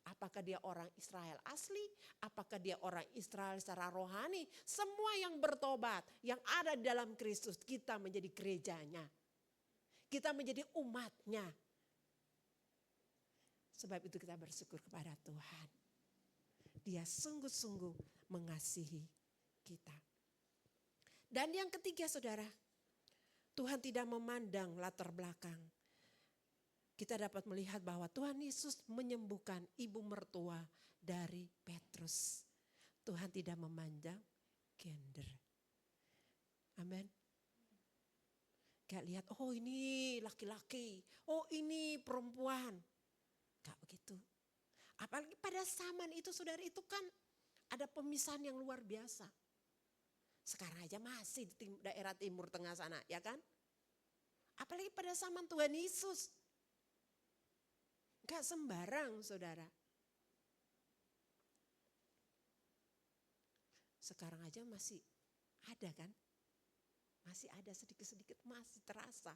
Apakah dia orang Israel asli, apakah dia orang Israel secara rohani. Semua yang bertobat, yang ada di dalam Kristus, kita menjadi gerejanya. Kita menjadi umatnya. Sebab itu kita bersyukur kepada Tuhan. Dia sungguh-sungguh mengasihi kita. Dan yang ketiga saudara, Tuhan tidak memandang latar belakang. Kita dapat melihat bahwa Tuhan Yesus menyembuhkan ibu mertua dari Petrus. Tuhan tidak memandang gender. Amin. Gak lihat, oh ini laki-laki, oh ini perempuan. Gak begitu. Apalagi pada zaman itu saudara, itu kan ada pemisahan yang luar biasa. Sekarang aja masih di daerah timur tengah sana, ya kan? Apalagi pada zaman Tuhan Yesus. Gak sembarang saudara. Sekarang aja masih ada kan? Masih ada sedikit-sedikit, masih terasa.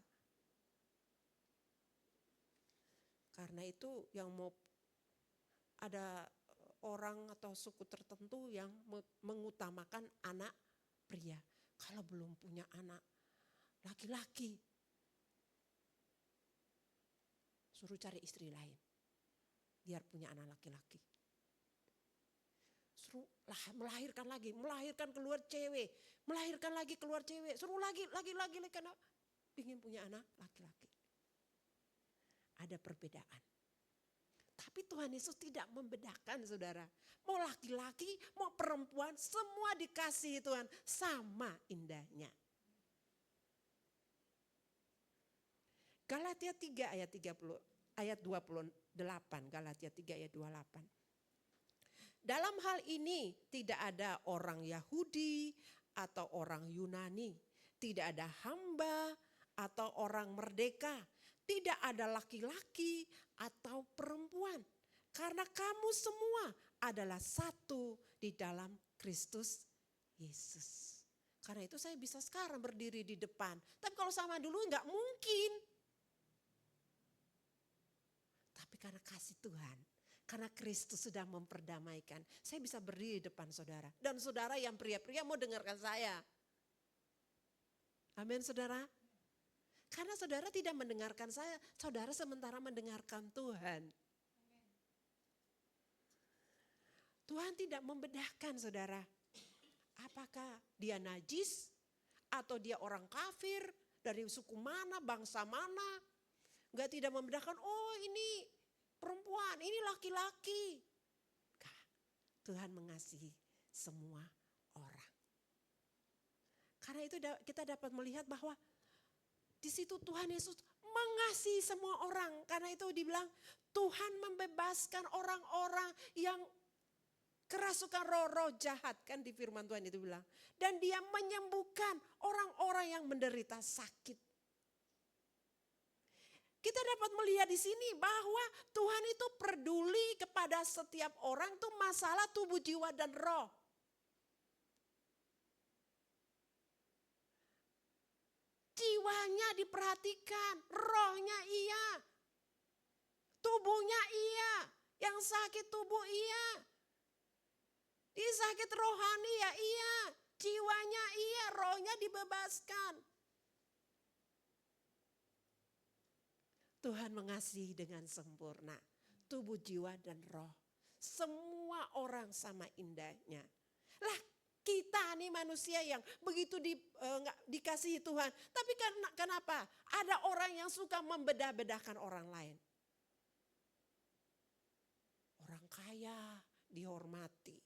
Karena itu yang mau ada orang atau suku tertentu yang mengutamakan anak pria. Kalau belum punya anak laki-laki, suruh cari istri lain. Biar punya anak laki-laki. Suruh melahirkan lagi, melahirkan keluar cewek. Melahirkan lagi keluar cewek. Suruh lagi karena ingin punya anak laki-laki. Ada perbedaan. Tapi Tuhan Yesus tidak membedakan saudara. Mau laki-laki, mau perempuan, semua dikasihi Tuhan sama indahnya. Galatia 3 ayat 28. Galatia 3 ayat 28. Dalam hal ini tidak ada orang Yahudi atau orang Yunani. Tidak ada hamba atau orang merdeka. Tidak ada laki-laki atau perempuan. Karena kamu semua adalah satu di dalam Kristus Yesus. Karena itu saya bisa sekarang berdiri di depan. Tapi kalau sama dulu enggak mungkin. Tapi karena kasih Tuhan. Karena Kristus sudah memperdamaikan. Saya bisa berdiri di depan saudara. Dan saudara yang pria-pria mau dengarkan saya. Amin saudara. Karena saudara tidak mendengarkan saya, saudara sementara mendengarkan Tuhan. Tuhan tidak membedakan saudara. Apakah dia najis atau dia orang kafir, dari suku mana, bangsa mana. Enggak, tidak membedakan, oh ini perempuan, ini laki-laki. Tuhan mengasihi semua orang. Karena itu kita dapat melihat bahwa di situ Tuhan Yesus mengasihi semua orang. Karena itu dibilang Tuhan membebaskan orang-orang yang kerasukan roh-roh jahat, kan di firman Tuhan itu bilang. Dan dia menyembuhkan orang-orang yang menderita sakit. Kita dapat melihat di sini bahwa Tuhan itu peduli kepada setiap orang tuh masalah tubuh, jiwa, dan roh. Jiwanya diperhatikan, rohnya iya. Tubuhnya iya, yang sakit tubuh iya. Dia sakit rohani ya iya, jiwanya iya, rohnya dibebaskan. Tuhan mengasihi dengan sempurna tubuh, jiwa, dan roh. Semua orang sama indahnya. Lah kita nih manusia yang begitu dikasihi Tuhan. Tapi kenapa? Ada orang yang suka membedah-bedahkan orang lain. Orang kaya dihormati.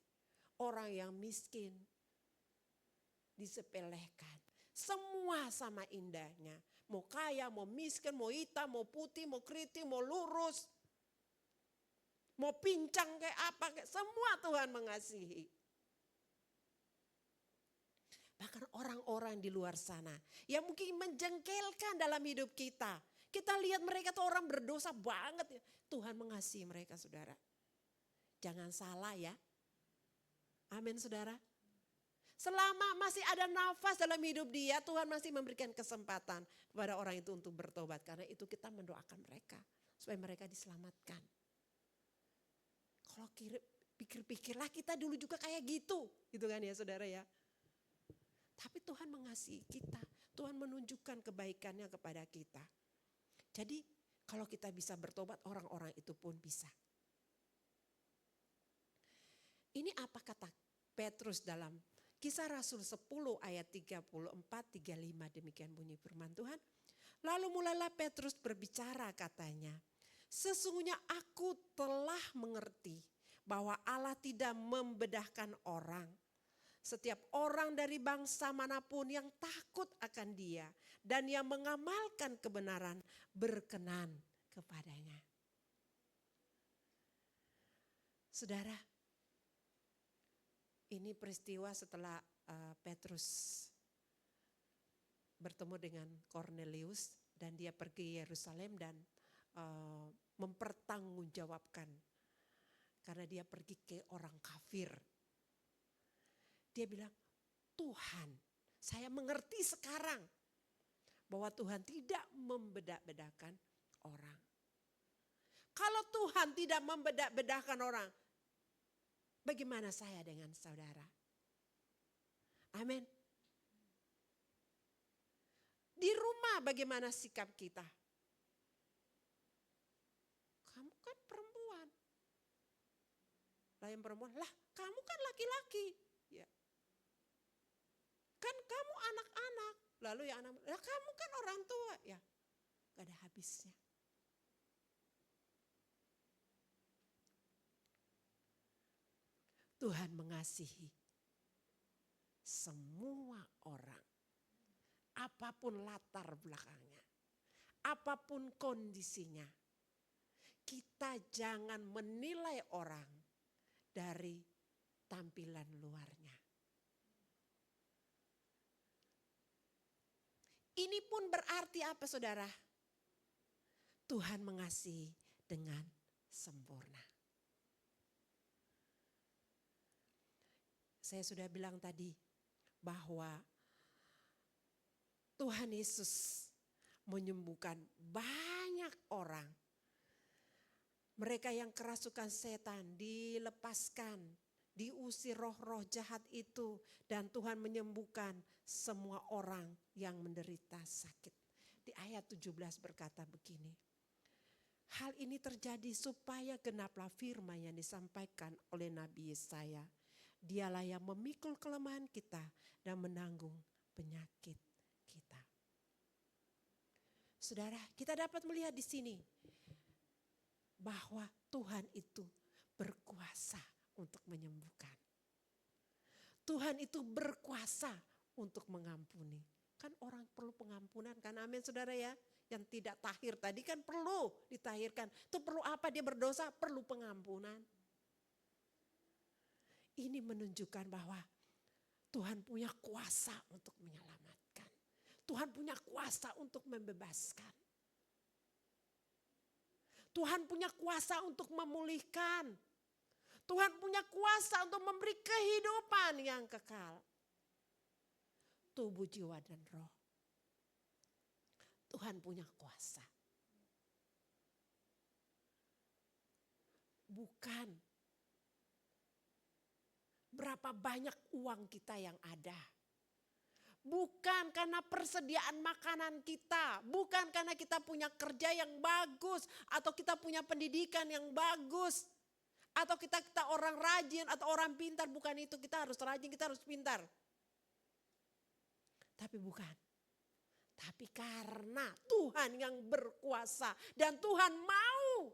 Orang yang miskin disepelekan. Semua sama indahnya. Mau kaya, mau miskin, mau hitam, mau putih, mau keriting, mau lurus. Mau pincang kayak apa, semua Tuhan mengasihi. Bahkan orang-orang di luar sana yang mungkin menjengkelkan dalam hidup kita. Kita lihat mereka tuh orang berdosa banget. Tuhan mengasihi mereka saudara. Jangan salah ya. Amin saudara. Selama masih ada nafas dalam hidup dia, Tuhan masih memberikan kesempatan kepada orang itu untuk bertobat. Karena itu kita mendoakan mereka supaya mereka diselamatkan. Kalau pikir-pikirlah kita dulu juga kayak gitu kan ya saudara ya. Tapi Tuhan mengasihi kita, Tuhan menunjukkan kebaikannya kepada kita. Jadi kalau kita bisa bertobat, orang-orang itu pun bisa. Ini apa kata Petrus dalam Kisah Rasul 10 ayat 34-35, demikian bunyi firman Tuhan. Lalu mulailah Petrus berbicara katanya, sesungguhnya aku telah mengerti bahwa Allah tidak membedahkan orang. Setiap orang dari bangsa manapun yang takut akan dia dan yang mengamalkan kebenaran berkenan kepadanya. Saudara, ini peristiwa setelah Petrus bertemu dengan Cornelius dan dia pergi Yerusalem dan mempertanggungjawabkan karena dia pergi ke orang kafir. Dia bilang, Tuhan, saya mengerti sekarang bahwa Tuhan tidak membedah-bedahkan orang. Kalau Tuhan tidak membedah-bedahkan orang, bagaimana saya dengan saudara? Amin. Di rumah bagaimana sikap kita? Kamu kan perempuan. Lah yang perempuan, lah kamu kan laki-laki. Ya. Kan kamu anak-anak. Lalu ya anak, lah kamu kan orang tua. Ya, gak ada habisnya. Tuhan mengasihi semua orang. Apapun latar belakangnya. Apapun kondisinya. Kita jangan menilai orang dari tampilan luarnya. Ini pun berarti apa saudara? Tuhan mengasihi dengan sempurna. Saya sudah bilang tadi bahwa Tuhan Yesus menyembuhkan banyak orang. Mereka yang kerasukan setan dilepaskan, diusir roh-roh jahat itu. Dan Tuhan menyembuhkan semua orang yang menderita sakit. Di ayat 17 berkata begini. Hal ini terjadi supaya genaplah firman yang disampaikan oleh Nabi Yesaya. Dialah yang memikul kelemahan kita dan menanggung penyakit kita. Saudara, kita dapat melihat di sini bahwa Tuhan itu berkuasa untuk menyembuhkan. Tuhan itu berkuasa untuk mengampuni. Kan orang perlu pengampunan kan, amin saudara ya. Yang tidak tahir tadi kan perlu ditahirkan. Itu perlu apa? Dia berdosa, perlu pengampunan. Ini menunjukkan bahwa Tuhan punya kuasa untuk menyelamatkan. Tuhan punya kuasa untuk membebaskan. Tuhan punya kuasa untuk memulihkan. Tuhan punya kuasa untuk memberi kehidupan yang kekal. Tubuh, jiwa, dan roh. Tuhan punya kuasa. Bukan berapa banyak uang kita yang ada. Bukan karena persediaan makanan kita. Bukan karena kita punya kerja yang bagus. Atau kita punya pendidikan yang bagus. Atau kita orang rajin atau orang pintar. Bukan itu, kita harus rajin, kita harus pintar. Tapi bukan. Tapi karena Tuhan yang berkuasa dan Tuhan mau.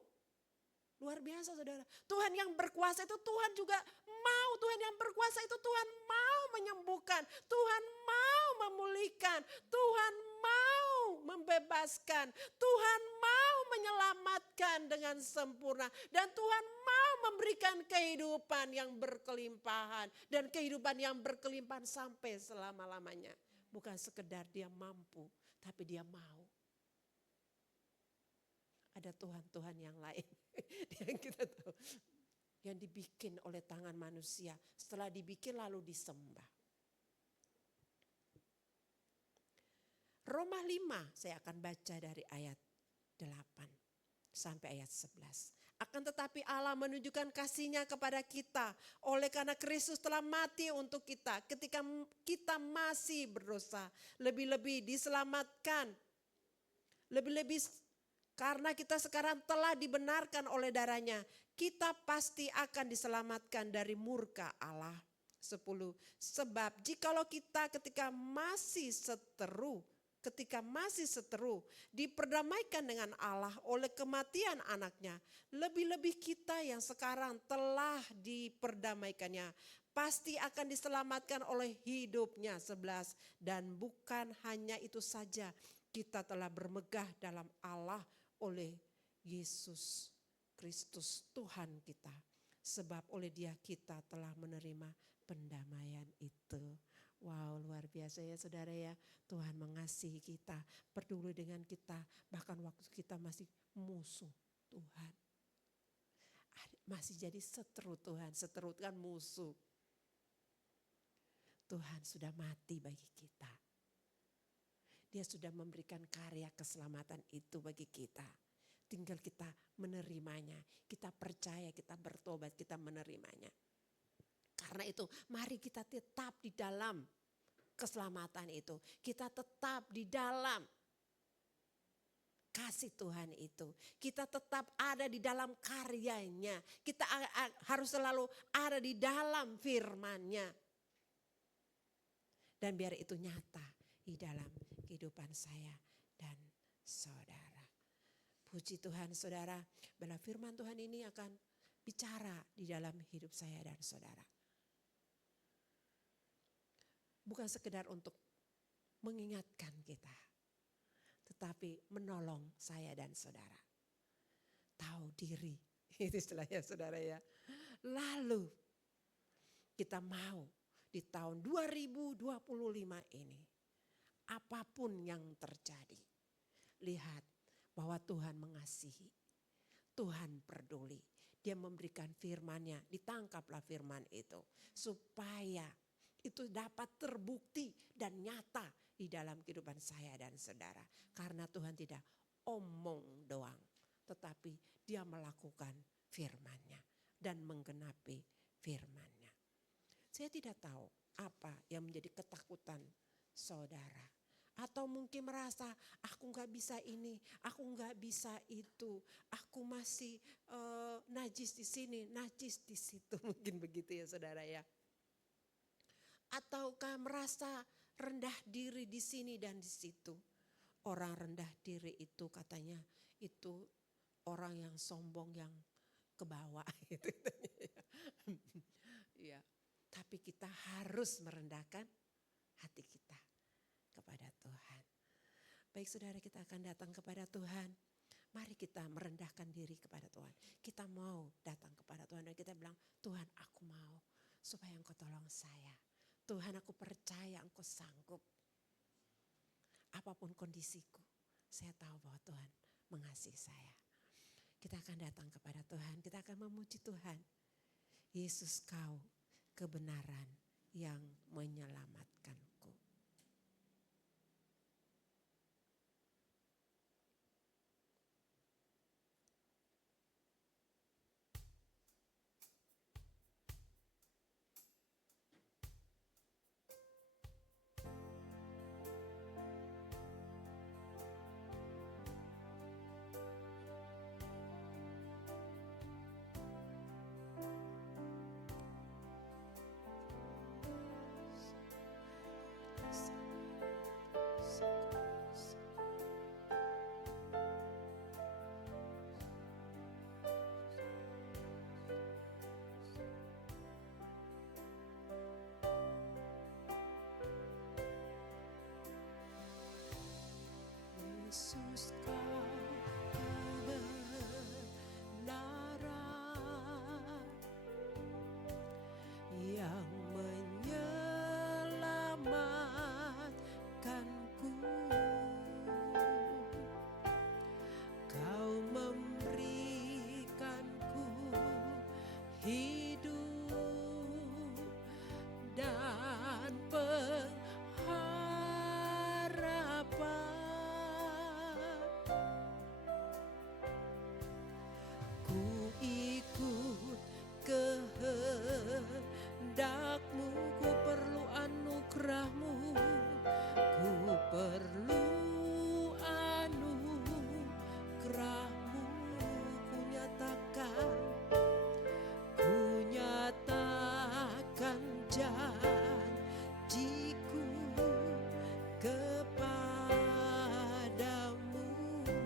Luar biasa saudara. Tuhan yang berkuasa itu Tuhan juga mau. Tuhan yang berkuasa itu Tuhan mau menyembuhkan. Tuhan mau memulihkan. Tuhan mau membebaskan. Tuhan mau menyelamatkan dengan sempurna. Dan Tuhan mau memberikan kehidupan yang berkelimpahan. Dan kehidupan yang berkelimpahan sampai selama-lamanya. Bukan sekedar dia mampu, tapi dia mau. Ada Tuhan-Tuhan yang lain yang kita tahu. Yang dibikin oleh tangan manusia. Setelah dibikin lalu disembah. Roma 5 saya akan baca dari ayat 8 sampai ayat 11. Akan tetapi Allah menunjukkan kasih-Nya kepada kita oleh karena Kristus telah mati untuk kita ketika kita masih berdosa. Lebih-lebih diselamatkan. Lebih-lebih karena kita sekarang telah dibenarkan oleh darah-Nya. Kita pasti akan diselamatkan dari murka Allah. 10. Sebab jikalau kita ketika masih seteru diperdamaikan dengan Allah oleh kematian anaknya. Lebih-lebih kita yang sekarang telah diperdamaikannya. Pasti akan diselamatkan oleh hidupnya. 11. Dan bukan hanya itu saja. Kita telah bermegah dalam Allah oleh Yesus Kristus Tuhan kita. Sebab oleh Dia kita telah menerima pendamaian itu. Wow, luar biasa ya saudara ya. Tuhan mengasihi kita, peduli dengan kita. Bahkan waktu kita masih musuh Tuhan. Masih jadi seteru Tuhan, seteru kan musuh. Tuhan sudah mati bagi kita. Dia sudah memberikan karya keselamatan itu bagi kita. Tinggal kita menerimanya, kita percaya, kita bertobat, kita menerimanya. Karena itu mari kita tetap di dalam keselamatan itu. Kita tetap di dalam kasih Tuhan itu. Kita tetap ada di dalam karyanya. Kita harus selalu ada di dalam firman-Nya. Dan biar itu nyata di dalam kehidupan saya dan saudara. Puji Tuhan saudara, bila firman Tuhan ini akan bicara di dalam hidup saya dan saudara. Bukan sekedar untuk mengingatkan kita, tetapi menolong saya dan saudara. Tahu diri, itu istilahnya saudara ya. Lalu kita mau di tahun 2025 ini, apapun yang terjadi, lihat bahwa Tuhan mengasihi, Tuhan peduli. Dia memberikan firman-Nya, ditangkaplah firman itu supaya itu dapat terbukti dan nyata di dalam kehidupan saya dan saudara. Karena Tuhan tidak omong doang, tetapi Dia melakukan firman-Nya dan menggenapi firman-Nya. Saya tidak tahu apa yang menjadi ketakutan saudara. Atau mungkin merasa aku nggak bisa ini, aku nggak bisa itu, aku masih najis di sini, najis di situ, mungkin begitu ya saudara ya. Ataukah merasa rendah diri di sini dan di situ. Orang rendah diri itu katanya itu orang yang sombong, yang ke bawah gitu. Ya. Tapi kita harus merendahkan hati kita kepada Tuhan. Baik saudara, kita akan datang kepada Tuhan. Mari kita merendahkan diri kepada Tuhan. Kita mau datang kepada Tuhan dan kita bilang, Tuhan aku mau supaya Engkau tolong saya. Tuhan aku percaya Engkau sanggup. Apapun kondisiku, saya tahu bahwa Tuhan mengasihi saya. Kita akan datang kepada Tuhan, kita akan memuji Tuhan. Yesus kau kebenaran yang menyelamatkanku. Yesus kau kebenaran yang menyelamatkanku. Kau memberikanku hidup dan pengharapan. Ku ikut kehendak-Mu, ku perlu anugerah-Mu, ku perlu anugerah-Mu. Ku nyatakan janjiku kepadamu.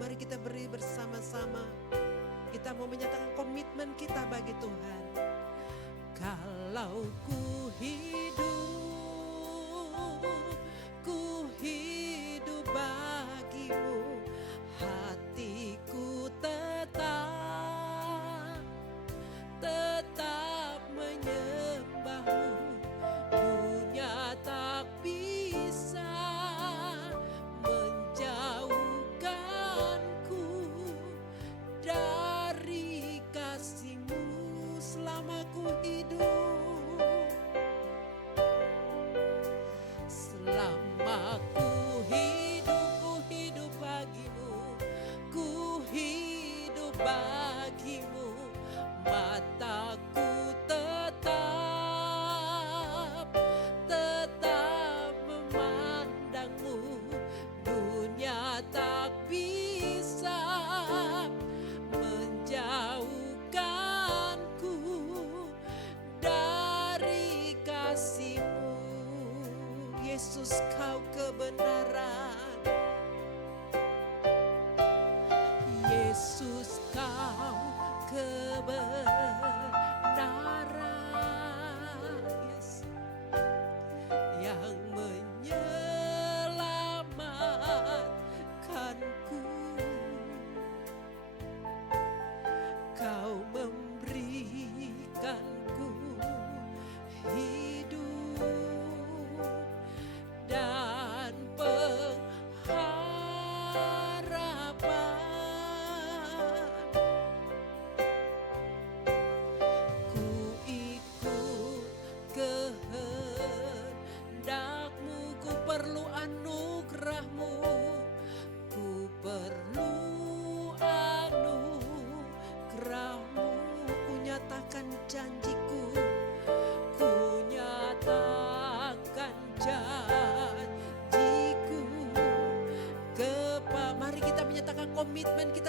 Mari kita beri bersama-sama. Kita mau menyatakan komitmen kita bagi Tuhan. Kalau ku hidup bagi-Mu, hatiku tetap menyembah-Mu. Dunia tak bisa menjauhkanku dari kasih-Mu selama ku hidup. Selama ku hidup bagi-Mu, ku hidup bagi-Mu. Mataku tetap memandang-Mu. Dunia tak bisa menjauhkanku dari kasih-Mu. Yesus kau kebenaran. Yesus kau kebenaran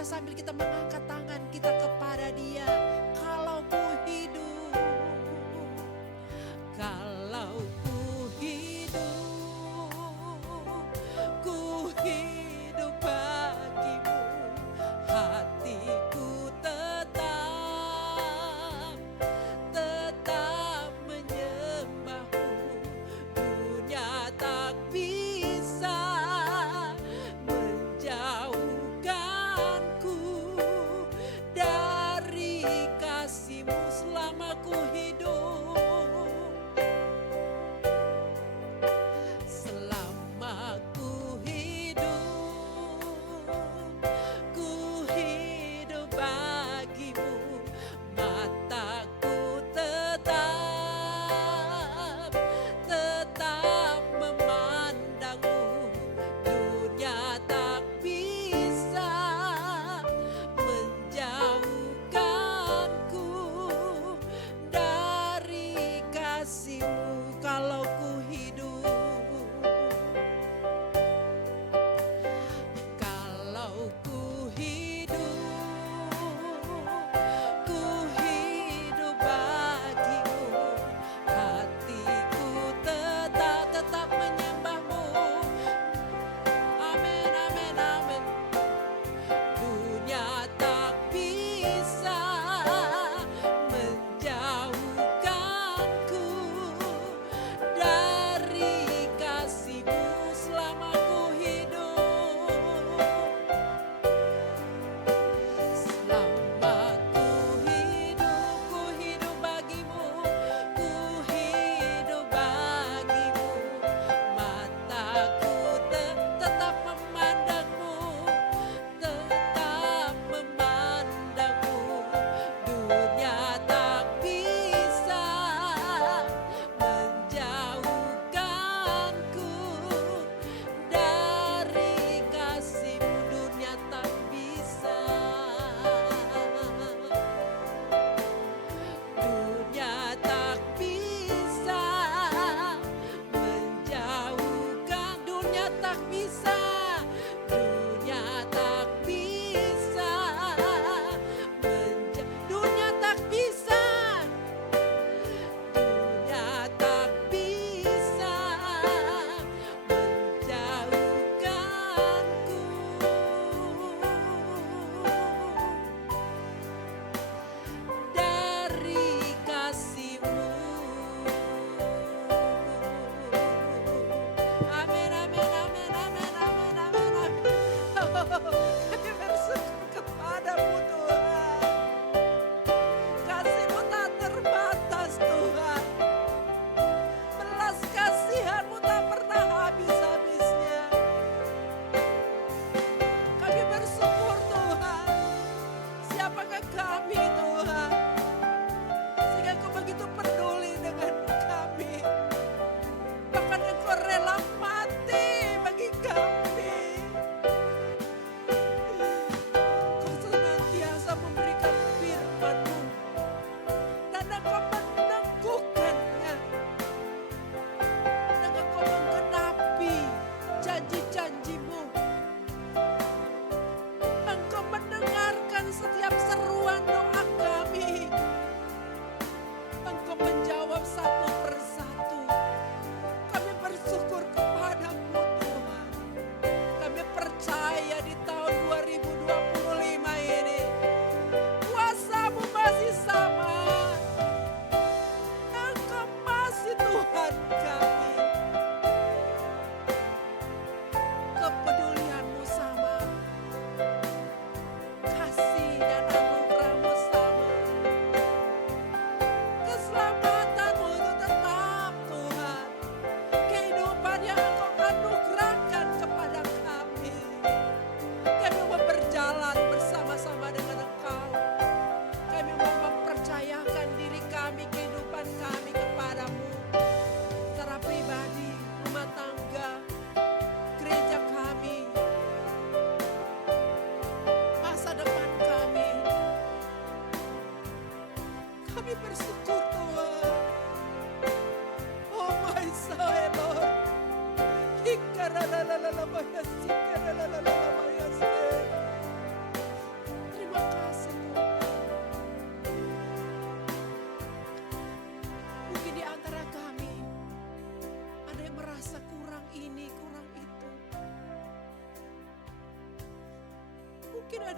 sambil kita mengangkat tangan kita kepada Dia. Kalau ku hidup, kalau ku hidup bagimu, hatiku tetap menyembahmu. Dunia tak bisa menjauhkanku dari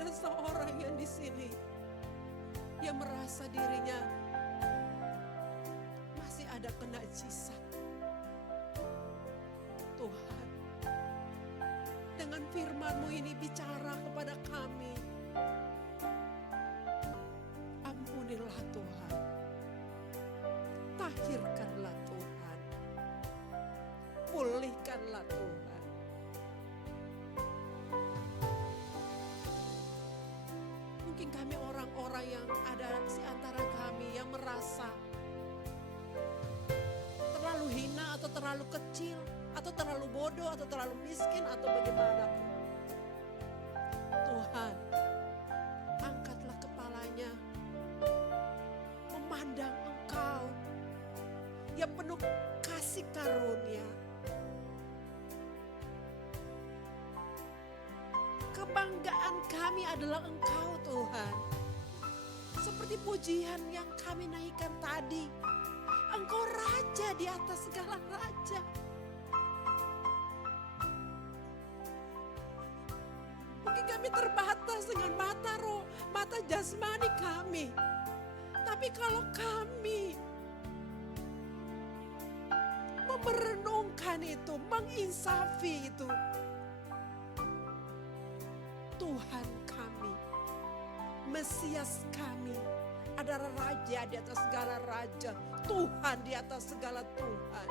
ada seorang yang di sini yang merasa dirinya masih ada kenajisan. Tuhan, dengan firman-Mu ini bicara kepada kami. Ampunilah Tuhan. Tahirkanlah Tuhan. Pulihkanlah Tuhan. Mungkin kami orang-orang yang ada di antara kami yang merasa terlalu hina atau terlalu kecil, atau terlalu bodoh, atau terlalu miskin, atau bagaimana. Tuhan, angkatlah kepalanya, memandang Engkau yang penuh kasih karunia. Kebanggaan kami adalah Engkau, Tuhan. Seperti pujian yang kami naikkan tadi, Engkau Raja di atas segala raja. Mungkin kami terbatas dengan mata roh, mata jasmani kami. Tapi kalau kami merenungkan itu, menginsafi itu, Tuhan kami, Mesias kami adalah Raja di atas segala raja, Tuhan di atas segala Tuhan.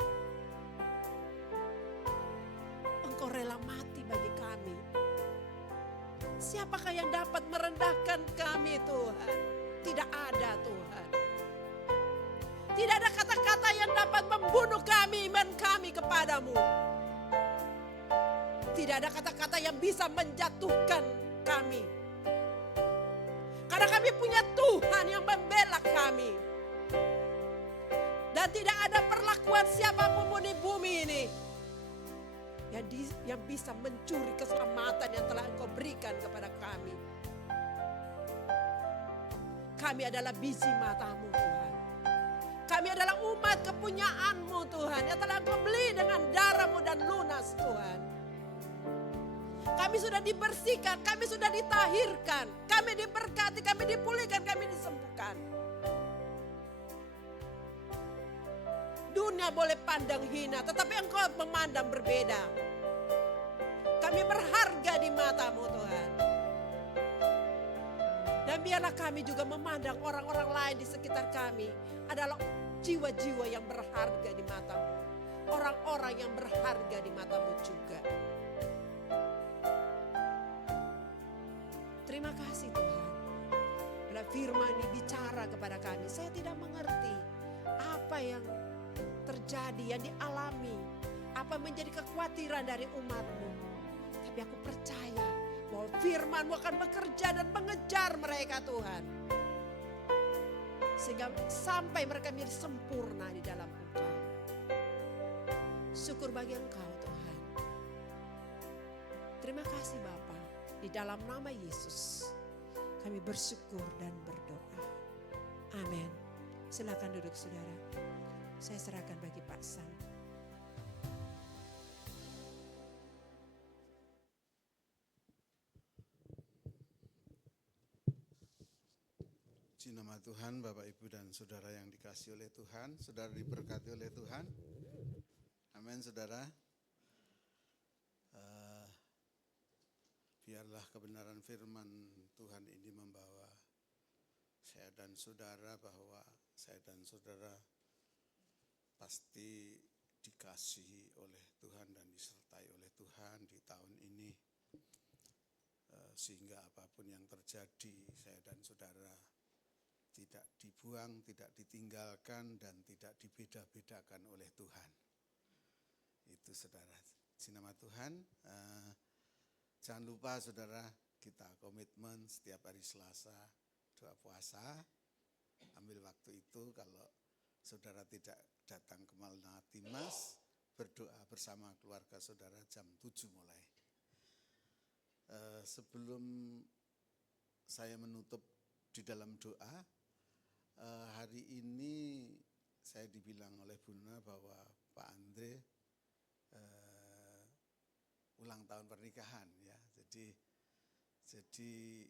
Engkau rela mati bagi kami. Siapakah yang dapat merendahkan kami, Tuhan? Tidak ada, Tuhan. Tidak ada kata-kata yang dapat membunuh kami, iman kami kepadamu. Tidak ada kata-kata yang bisa menjatuhkan kami. Karena kami punya Tuhan yang membela kami. Dan tidak ada perlakuan siapapun di bumi ini yang bisa mencuri keselamatan yang telah Engkau berikan kepada kami. Kami adalah biji mata-Mu, Tuhan. Kami adalah umat kepunyaan-Mu, Tuhan, yang telah Engkau beli dengan darah-Mu dan lunas, Tuhan. Kami sudah dibersihkan, kami sudah ditahirkan, kami diberkati, kami dipulihkan, kami disembuhkan. Dunia boleh pandang hina, tetapi Engkau memandang berbeda. Kami berharga di mata-Mu, Tuhan. Dan biarlah kami juga memandang orang-orang lain di sekitar kami adalah jiwa-jiwa yang berharga di mata-Mu. Orang-orang yang berharga di mata-Mu juga. Terima kasih Tuhan. Bila firman ini bicara kepada kami, saya tidak mengerti apa yang terjadi, yang dialami, apa menjadi kekhawatiran dari umat-Mu. Tapi aku percaya bahwa firman-Mu akan bekerja dan mengejar mereka, Tuhan. Sehingga sampai mereka menjadi sempurna di dalam Engkau. Syukur bagi Engkau, Tuhan. Terima kasih Bapa. Di dalam nama Yesus kami bersyukur dan berdoa. Amin. Silakan duduk saudara. Saya serahkan bagi Pak Sam. Puji nama Tuhan, Bapak Ibu dan Saudara yang dikasihi oleh Tuhan, Saudara diberkati oleh Tuhan. Amin saudara. Biarlah kebenaran firman Tuhan ini membawa saya dan saudara bahwa saya dan saudara pasti dikasihi oleh Tuhan dan disertai oleh Tuhan di tahun ini. Sehingga apapun yang terjadi, saya dan saudara tidak dibuang, tidak ditinggalkan, dan tidak dibeda-bedakan oleh Tuhan. Itu saudara, di nama Tuhan. Jangan lupa saudara, kita komitmen setiap hari Selasa doa puasa. Ambil waktu itu kalau saudara tidak datang ke Malnati Mas, berdoa bersama keluarga saudara jam 7 mulai. Sebelum saya menutup di dalam doa, hari ini saya dibilang oleh Bunda bahwa Pak Andre ulang tahun pernikahan ya. Jadi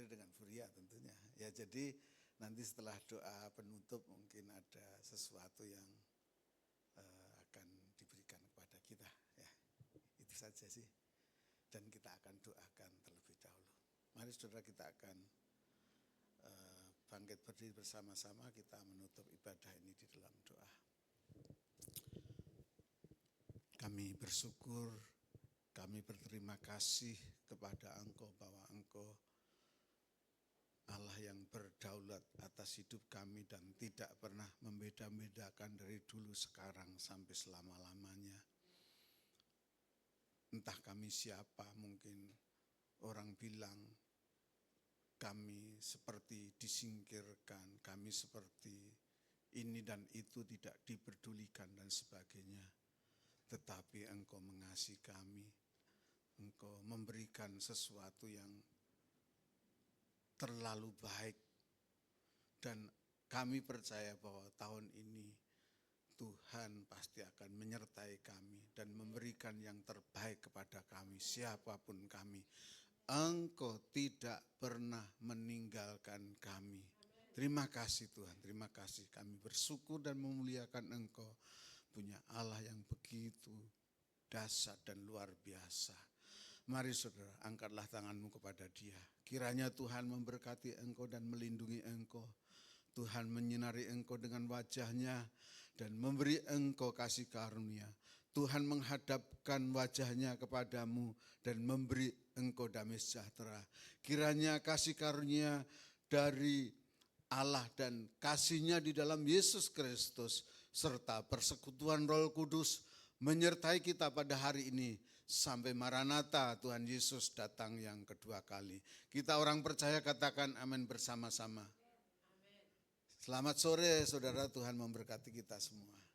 Menteri dengan Furia tentunya. Ya jadi nanti setelah doa penutup mungkin ada sesuatu yang akan diberikan kepada kita. Ya, itu saja sih. Dan kita akan doakan terlebih dahulu. Mari saudara, kita akan bangkit berdiri bersama-sama, kita menutup ibadah ini di dalam doa. Kami bersyukur, kami berterima kasih kepada Engkau bahwa Engkau Allah yang berdaulat atas hidup kami dan tidak pernah membeda-bedakan dari dulu, sekarang, sampai selama-lamanya. Entah kami siapa, mungkin orang bilang kami seperti disingkirkan, kami seperti ini dan itu tidak diperdulikan dan sebagainya. Tetapi Engkau mengasihi kami, Engkau memberikan sesuatu yang terlalu baik. Dan kami percaya bahwa tahun ini Tuhan pasti akan menyertai kami dan memberikan yang terbaik kepada kami, siapapun kami. Engkau tidak pernah meninggalkan kami. Terima kasih Tuhan, terima kasih. Kami bersyukur dan memuliakan Engkau, punya Allah yang begitu dahsyat dan luar biasa. Mari saudara, angkatlah tanganmu kepada Dia. Kiranya Tuhan memberkati engkau dan melindungi engkau. Tuhan menyinari engkau dengan wajah-Nya dan memberi engkau kasih karunia. Tuhan menghadapkan wajah-Nya kepadamu dan memberi engkau damai sejahtera. Kiranya kasih karunia dari Allah dan kasih-Nya di dalam Yesus Kristus serta persekutuan Roh Kudus menyertai kita pada hari ini sampai Maranatha Tuhan Yesus datang yang kedua kali. Kita orang percaya katakan amin bersama-sama. Selamat sore saudara, Tuhan memberkati kita semua.